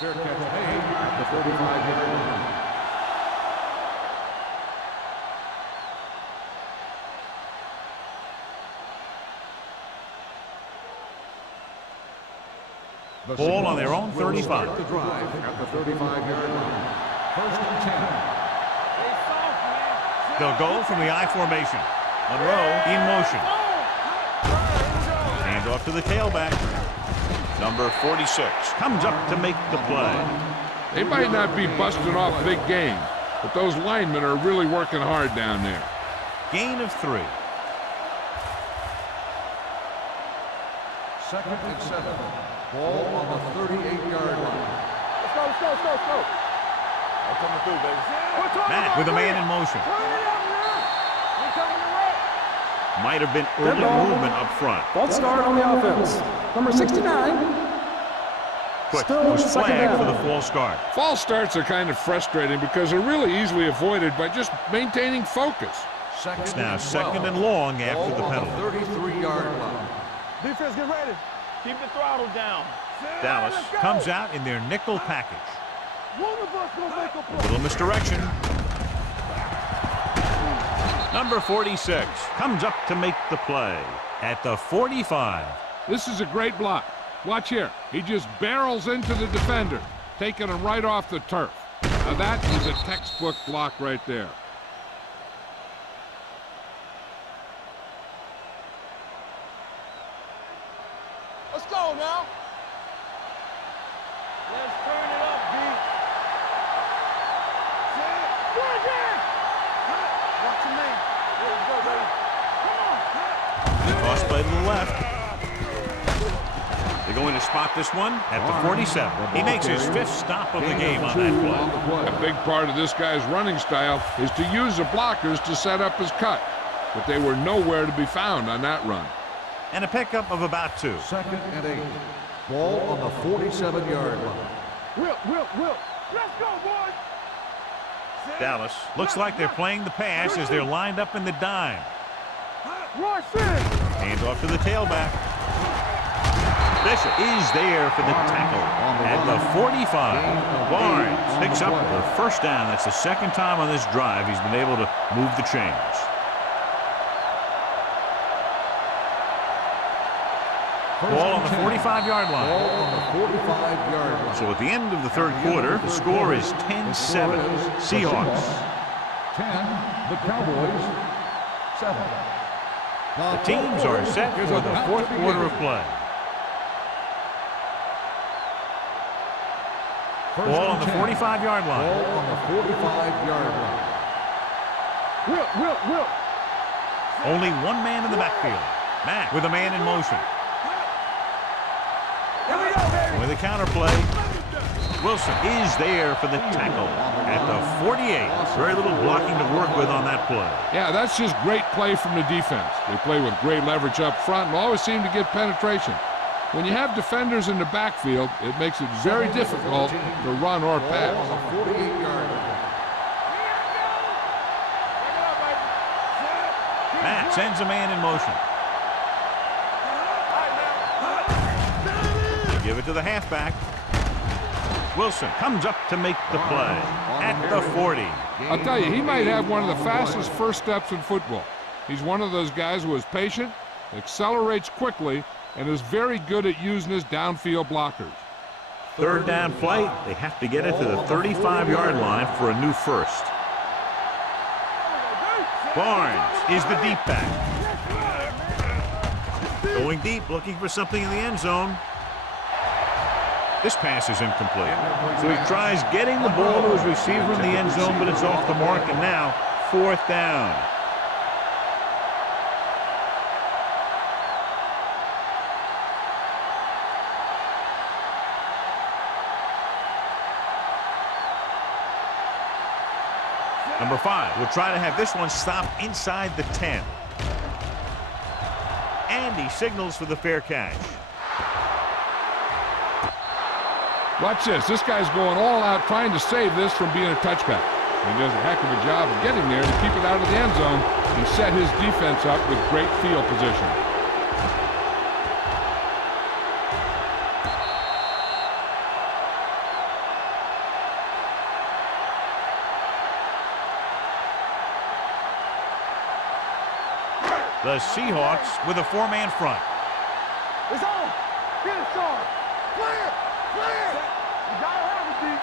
Fair catch made at the 35-yard line. Ball on their own 35. Start the drive at the 35-yard line. First and 10. They'll go from the I formation. Monroe in motion. Hand off to the tailback. Number 46 comes up to make the play. They might not be busting off big game, but those linemen are really working hard down there. Gain of 3. Second and 7. Ball on the 38-yard line. Let's go. I'm coming through, baby. Matt with a man in motion. Might have been early movement up front. False start on the offense. Number 69. Quick Still was second flagged down. for the false start. False starts are kind of frustrating because they're really easily avoided by just maintaining focus. It's now second and long after the penalty. 33-yard line. Defense, get ready. Keep the throttle down. Dallas comes out in their nickel package. One of us gonna make a A play. little misdirection. Number 46 comes up to make the play at the 45. This is a great block. Watch here. He just barrels into the defender, taking him right off the turf. Now that is a textbook block right there. Let's go now. Let's turn it up, B. Watch your man. There we go, baby. Come on. Cross play to the left. They're going to spot this one at the 47. He makes his 5th stop of the game on that play. A big part of this guy's running style is to use the blockers to set up his cut, but they were nowhere to be found on that run. And a pickup of about 2. Second and 8. Ball on the 47-yard line. Will. Let's go, boys. Dallas looks like they're playing the pass as they're lined up in the dime. Rush in. Hand off to the tailback. Bishop is there for the tackle at the 45. Barnes picks up the first down. That's the second time on this drive he's been able to move the chains. Ball on the 45-yard line. Ball on the 45-yard line. So at the end of the third quarter, the score is 10-7. Seahawks. 10, the Cowboys. 7. The teams are set for the fourth quarter of play. Ball on the 45-yard line. Ball on the 45-yard line. Will. Only one man in the backfield. Matt with a man in motion. Here we go, baby. With a counterplay. Wilson is there for the tackle at the 48. Very little blocking to work with on that play. Yeah, that's just great play from the defense. They play with great leverage up front and always seem to get penetration. When you have defenders in the backfield, it makes it very difficult to run or pass. Ball on the 48-yard line. Matt sends a man in motion. They give it to the halfback. Wilson comes up to make the play at the 40. I'll tell you, he might have one of the fastest first steps in football. He's one of those guys who is patient, accelerates quickly, and is very good at using his downfield blockers. Third down play. They have to get it to the 35-yard line for a new first. Barnes is the deep back. Going deep, looking for something in the end zone. This pass is incomplete. So he tries getting the ball to his receiver in the end zone, but it's off the mark, and now 4th down. Number 5 will try to have this one stop inside the 10. And he signals for the fair catch. Watch this. This guy's going all out trying to save this from being a touchback. He does a heck of a job of getting there to keep it out of the end zone and set his defense up with great field position. The Seahawks with a four-man front. It's on. Get it, Sean. Clear. Clear. You got to have it, deep.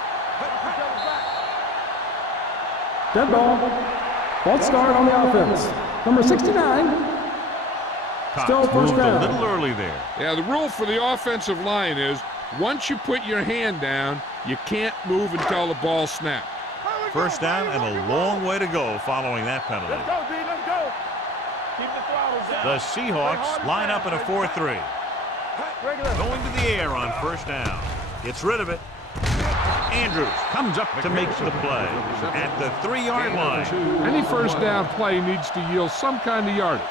Dead ball. False start on the offense. Number 69. Still Cox first moved down. a little early there. Yeah, the rule for the offensive line is once you put your hand down, you can't move until the ball snapped. First down and a long way to go following that penalty. Let's go, D. Let's go. Keep the throttles down. The Seahawks line up in a 4-3. Going to the air on first down. Gets rid of it. Andrews comes up to make the play at the 3-yard line. Any first down play needs to yield some kind of yardage.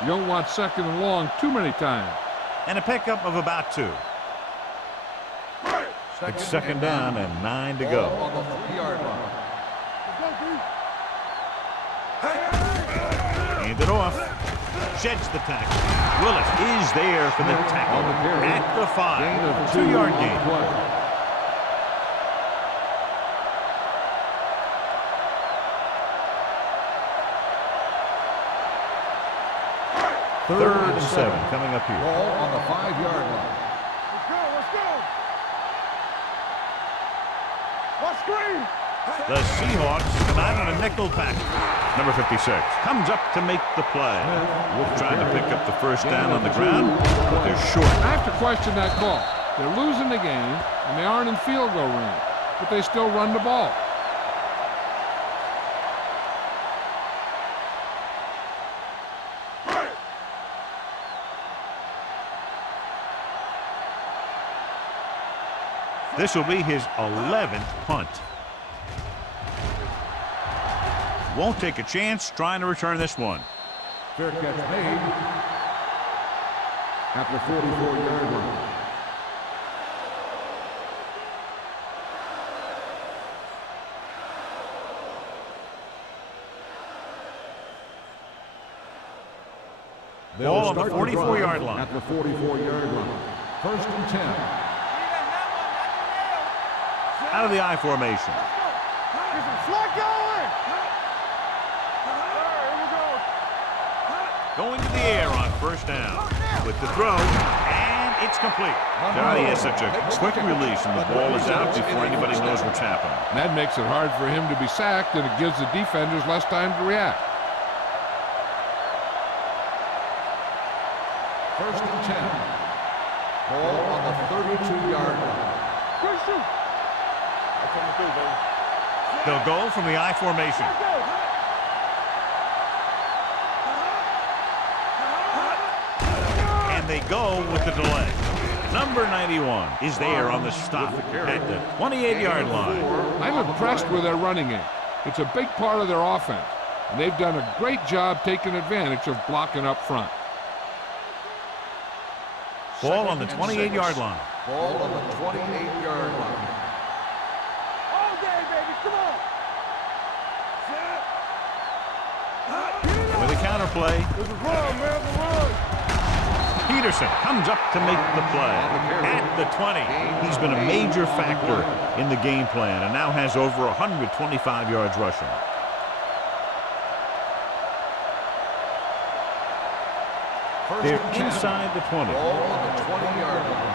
You don't want second and long too many times. And a pickup of about 2. It's second down and 9 to go. On the 3-yard line. Hand it off. Sheds the tackle. Willis is there for the tackle at the 5. 2-yard gain. Third and 7 coming up here. Ball on the 5-yard line. Let's go. Let's go. Let's screen. The Seahawks come out in a nickel package. Number 56 comes up to make the play. Trying to pick up the first down on the ground, but they're short. I have to question that call. They're losing the game, and they aren't in field goal range, but they still run the ball. This will be his 11th punt. Won't take a chance trying to return this one. Fair catch made at the 44-yard line. Ball on the 44-yard line. At the 44-yard line. First and 10. Out of the I formation. Get some slack going. Going to the air on first down. With the throw, and it's complete. Johnny has such a quick release, and the ball is out before anybody knows what's happening. And that makes it hard for him to be sacked, and it gives the defenders less time to react. First and 10. Ball on the 32-yard line. They'll go from the I formation. And they go with the delay. Number 91 is there on the stop at the 28-yard line. I'm impressed with their running game. It's a big part of their offense, and they've done a great job taking advantage of blocking up front. Ball on the 28-yard line. Ball on the 28-yard line. All day, baby. Come on. With a counter play, There's a run, man. There's a run. Peterson comes up to make the play at the 20. He's been a major factor in the game plan and now has over 125 yards rushing. They're inside the 20. Ball on the 20-yard line.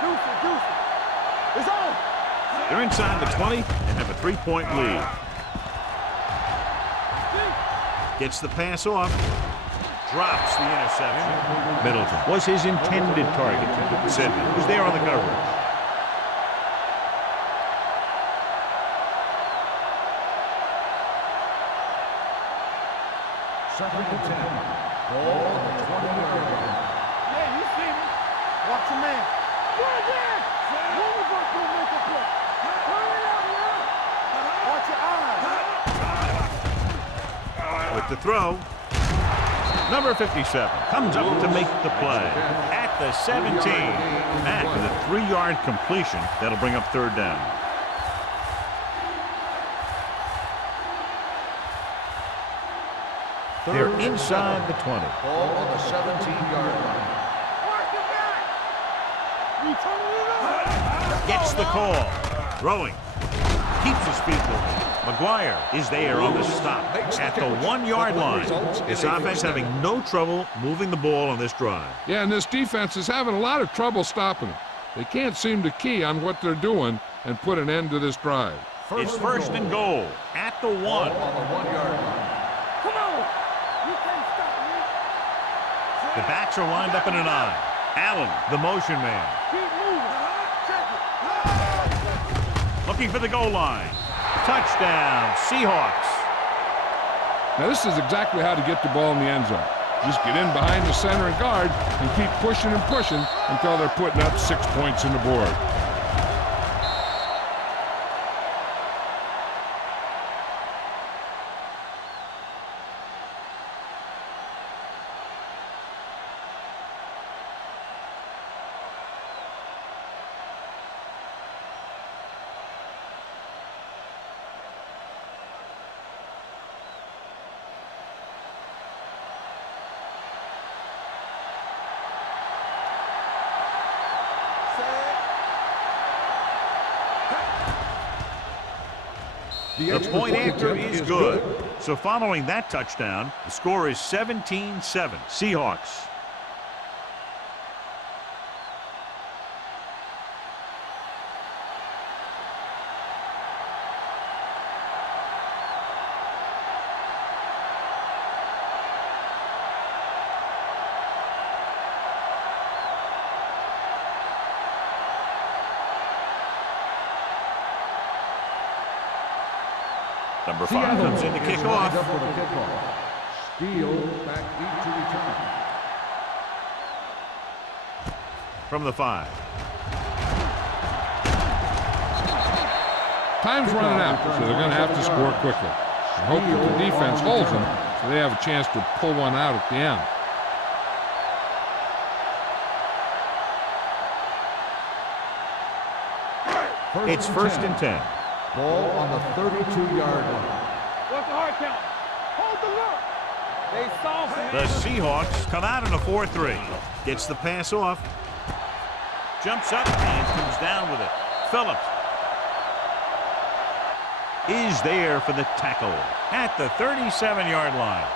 Deuce it. It's on. They're inside the 20 and have a 3-point lead. Gets the pass off. Drops the interception. Middleton was his intended target. Sidney was there on the coverage. Second and 10. Ball on the 20-yard line. Yeah, you see me. Watch your man. Good again. When we going to make a play? Hurry up, man. Watch your eyes. With the throw. Number 57 comes up to make the play at the 17. Mack with a 3-yard completion. That'll bring up third down. They're inside the 20. Ball on the 17-yard line. Gets the call. Throwing. Keeps his feet moving. McGuire is there on the stop at the 1-yard line. This offense having no trouble moving the ball on this drive. Yeah, and this defense is having a lot of trouble stopping them. They can't seem to key on what they're doing and put an end to this drive. It's first and goal at the 1. On the 1-yard line. Come on! You can't stop me. The backs are lined up in an I. Allen, the motion man. Keep moving. Check it. Looking for the goal line. Touchdown, Seahawks. Now, this is exactly how to get the ball in the end zone. Just get in behind the center and guard and keep pushing and pushing until they're putting up 6 points on the board. The point after is good. So following that touchdown, the score is 17-7. Seahawks. Number 5 comes in to kick off. Steele back deep to return. From the 5. Time's running out, so they're going to have to score quickly. I hope that the defense holds them so they have a chance to pull one out at the end. It's first and 10. Ball on the 32-yard line. What's the hard count? Hold the look. They soft. The Seahawks come out in a 4-3. Gets the pass off. Jumps up and comes down with it. Phillips is there for the tackle at the 37-yard line.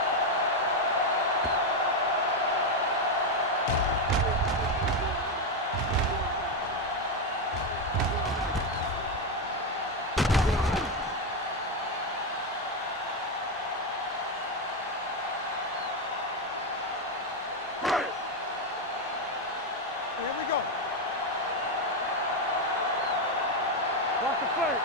Here we go. Watch the play.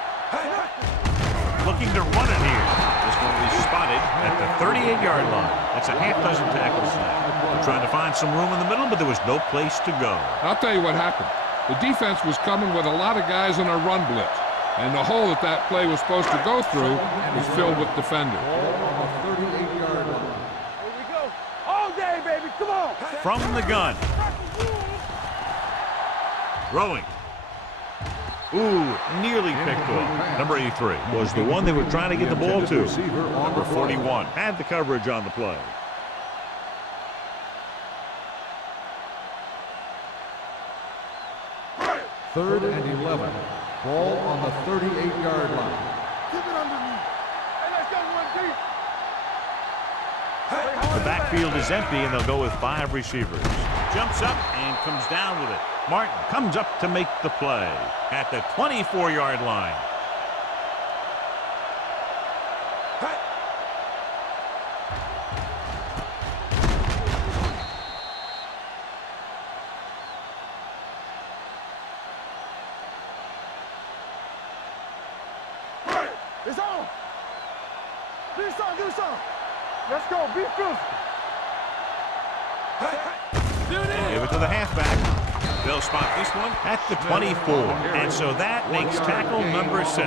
Looking to run it here. This one will be spotted at the 38-yard line. That's a half dozen tackles now. Trying to find some room in the middle, but there was no place to go. I'll tell you what happened. The defense was coming with a lot of guys in a run blitz, and the hole that play was supposed to go through was filled with defenders. Ball on the 38-yard line. Here we go. All day, baby. Come on. From the gun. Throwing. Ooh, nearly picked off. Number 83 was the one they were trying to get the ball to. Number 41 had the coverage on the play. Third and 11. Ball on the 38-yard line. Keep it underneath. Hey, let's go one deep. The backfield is empty, and they'll go with 5 receivers. Jumps up and comes down with it. Martin comes up to make the play at the 24-yard line. It's on. Do something. Let's go. Be physical. Give it to the halfback. They'll spot this one at the 24. And so that makes tackle number 6.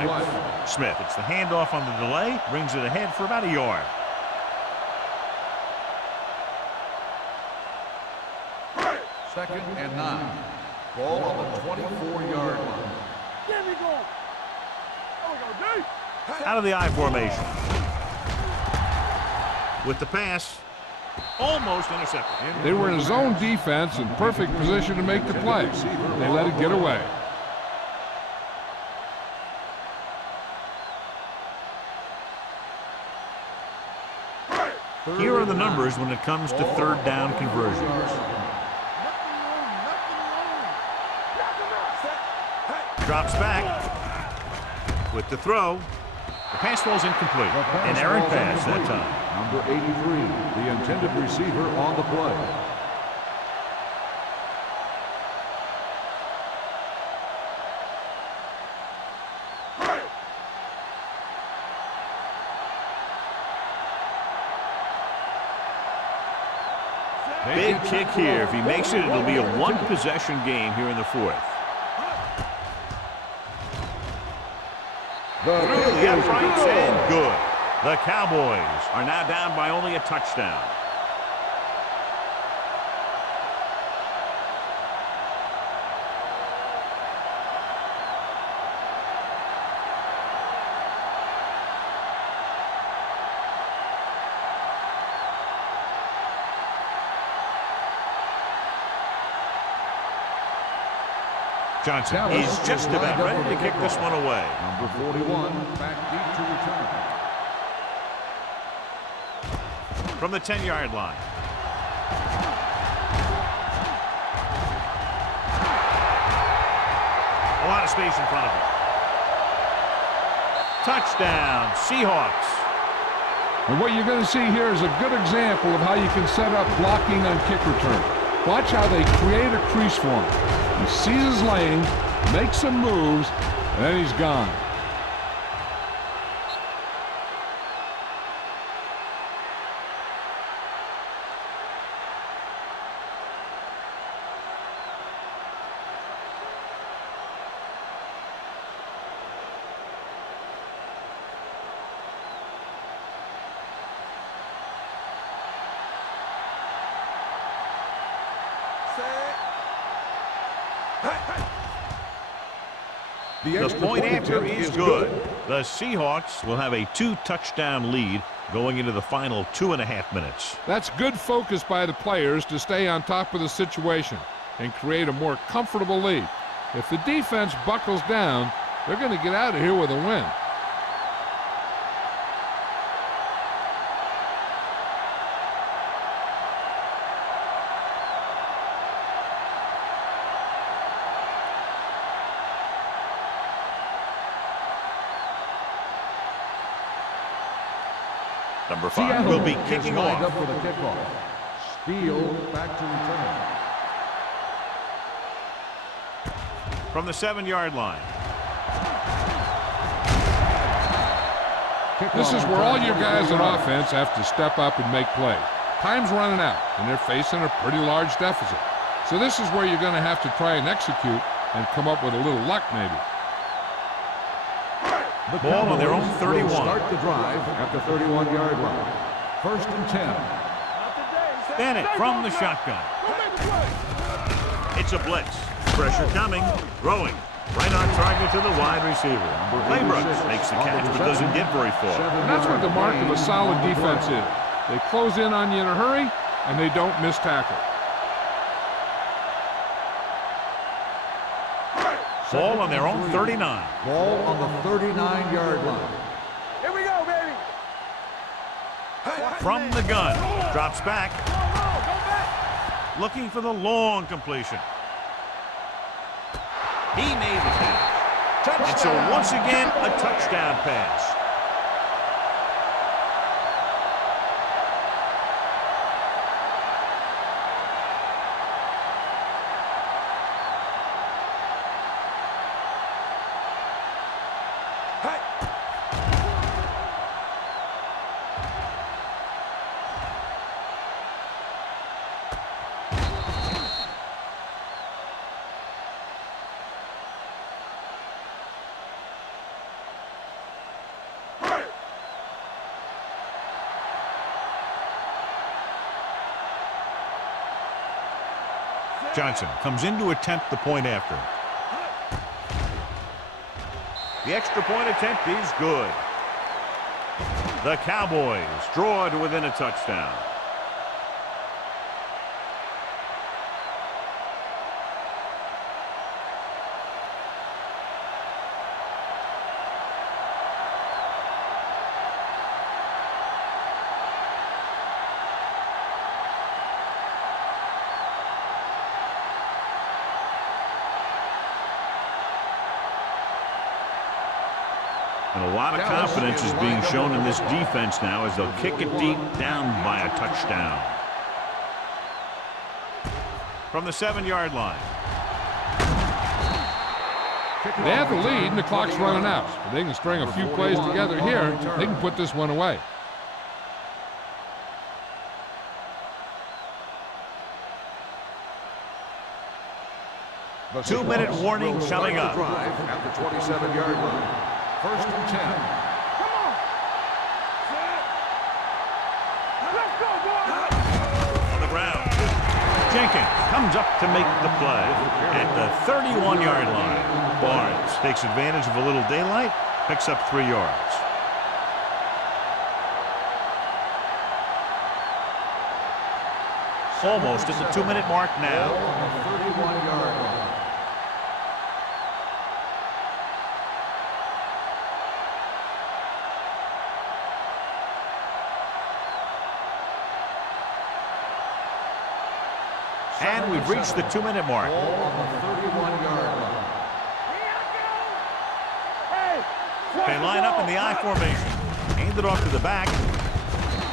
Smith, it's the handoff on the delay, brings it ahead for about a yard. Second and 9. Ball on the 24-yard line. Get me going. There we go, D. Out of the I formation. with the pass. Almost intercepted. They were in zone defense in perfect position to make the play. They let it get away. Here are the numbers when it comes to third down conversions. Drops back with the throw. The pass falls incomplete. An errant pass that time. Number 83, the intended receiver on the play. Big kick here. If he makes it, it'll be a one-possession game here in the fourth. Through the uprights and good. The Cowboys are now down by only a touchdown. Johnson is just about ready to kick this one away. Number 41, back deep to return. From the 10-yard line. A lot of space in front of him. Touchdown, Seahawks. And what you're going to see here is a good example of how you can set up blocking on kick return. Watch how they create a crease for him. He sees his lane, makes some moves, and then he's gone. The point after is good. The Seahawks will have a 2-touchdown lead going into the final 2.5 minutes. That's good focus by the players to stay on top of the situation and create a more comfortable lead. If the defense buckles down, they're going to get out of here with a win. Number 5 will be kicking off. Up for the kickoff. Steele back to return. From the 7-yard line. This is where all your guys on offense have to step up and make plays. Time's running out, and they're facing a pretty large deficit. So this is where you're going to have to try and execute and come up with a little luck maybe. The ball on their own 31. Will start the drive at the 31-yard line. 1st and 10. Bennett from the shotgun. It's a blitz. Pressure coming. Throwing. Right on target to the wide receiver. Labrooks makes the catch but doesn't get very far. And that's what the mark of a solid defense is. They close in on you in a hurry, and they don't miss tackle. Ball on their own 39. Ball on the 39-yard line. Here we go, baby. From the gun. Drops back. Looking for the long completion. He made the catch. And so once again, a touchdown pass. Johnson comes in to attempt the point after. The extra point attempt is good. The Cowboys draw it within a touchdown. And a lot of confidence is being shown in this defense now as they'll kick it deep, down by a touchdown. From the 7-yard line. They have the lead and the clock's running out. If they can string a few plays together here, they can put this one away. The 2-minute warning will coming start up. the drive at the 27-yard line. First and 10. Come on. Set. Let's go, boys. On the ground. Jenkins comes up to make the play at the 31-yard line. Barnes takes advantage of a little daylight, picks up 3 yards. Almost at the 2-minute mark now. Ball on the 31-yard line. And we've reached the 2-minute mark. Ball on the 31-yard line. They line up in the I formation. Hand it off to the back.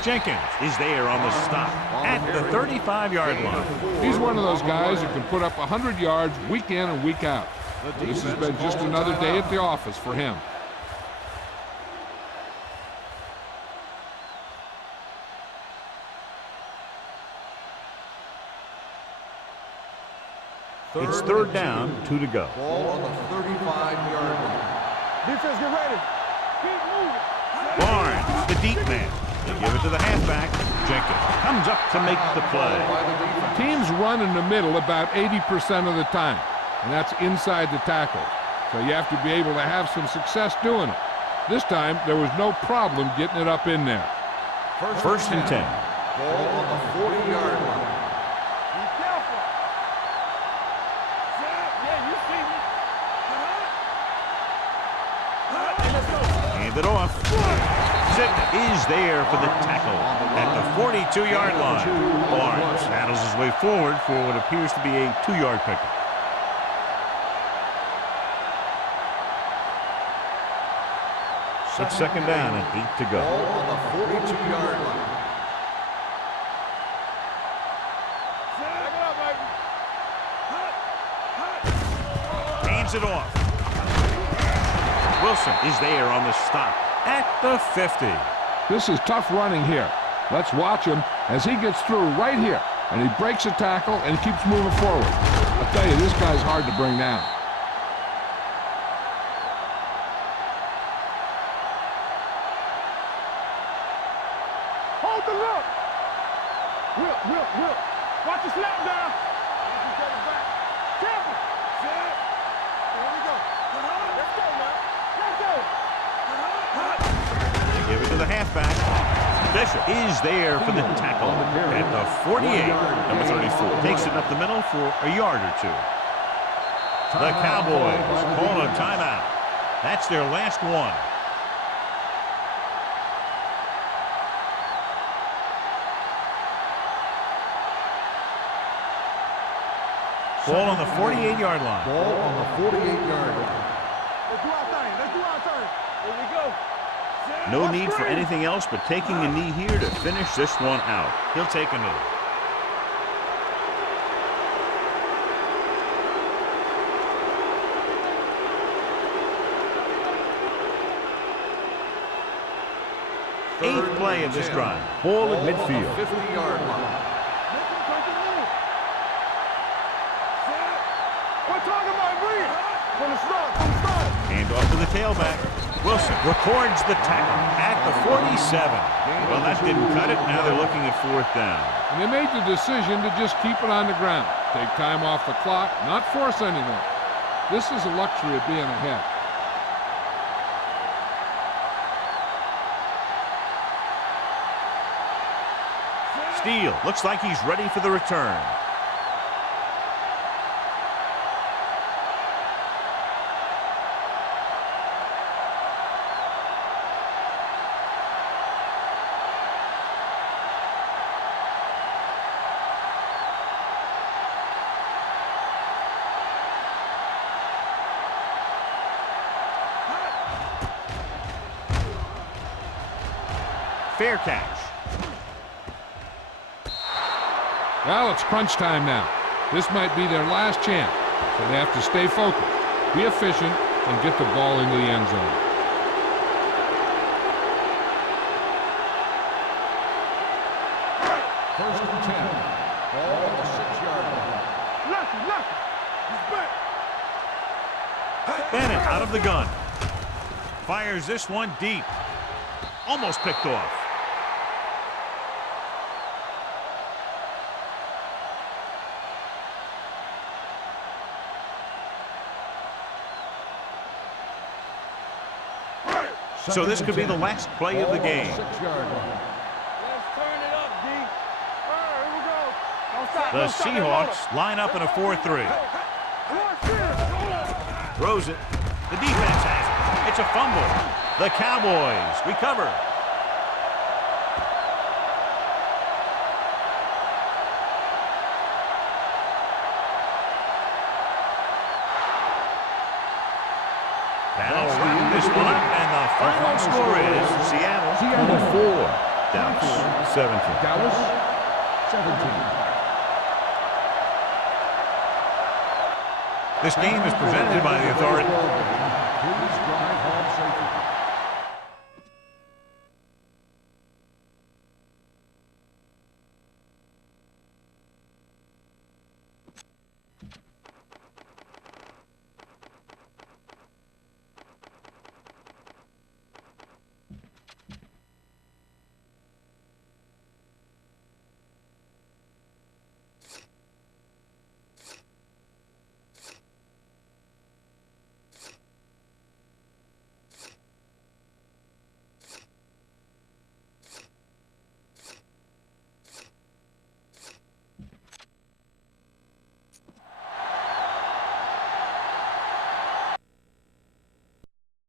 Jenkins is there on the stop at the 35-yard line. He's one of those guys who can put up 100 yards week in and week out. This has been just another day at the office for him. It's 3rd down, 2 to go. Ball on the 35-yard line. Defense, get ready. Keep moving. Barnes, the deep man. They give it to the halfback. Jenkins comes up to make the play. Teams run in the middle about 80% of the time, and that's inside the tackle. So you have to be able to have some success doing it. This time, there was no problem getting it up in there. First and 10. Ball on the 40-yard line. Be careful. Yeah, you see me. Hand it off. Zitton is there for the tackle at the 42-yard line. Barnes battles his way forward for what appears to be a 2-yard pickup. It's 2nd down and 8 to go. Ball on the 42-yard line. Hands it off. Wilson is there on the stop at the 50. This is tough running here. Let's watch him as he gets through right here, and he breaks a tackle and keeps moving forward. I'll tell you, this guy's hard to bring down. Hold the look. Will. Watch the snap down. Careful. Set. Here we go. Let's go now. Let's go. They give it to the halfback. Bishop is there for the tackle at the 48. Number 34 takes it up the middle for a yard or 2. The Cowboys call a timeout. That's their last one. Ball on the 48-yard line. Ball on the 48-yard line. Let's do our thing. Here we go. No need for anything else but taking a knee here to finish this one out. He'll take a knee. Eighth play of this drive. Ball at midfield. 50-yard line. We're talking about green. From the start. Hand off to the tailback. Wilson records the tackle at the 47. Well, that didn't cut it. Now they're looking at 4th down. And they made the decision to just keep it on the ground. Take time off the clock, not force anything. This is a luxury of being ahead. Steele looks like he's ready for the return. Fair catch. Well, it's crunch time now. This might be their last chance, so they have to stay focused, be efficient, and get the ball into the end zone. First and 10. Ball on the 6-yard line. Lucky. He's back. Bennett out of the gun. Fires this one deep. Almost picked off. So this could be the last play of the game. 6-yard line. Let's turn it up, D. Here we go. Don't stop. The Seahawks line up in a 4-3. Throws it. The defense has it. It's a fumble. The Cowboys recover. That'll wrap this one up, and the final score is Seattle 24, Dallas 17. Dallas 17. This game is presented by the authority. Please drive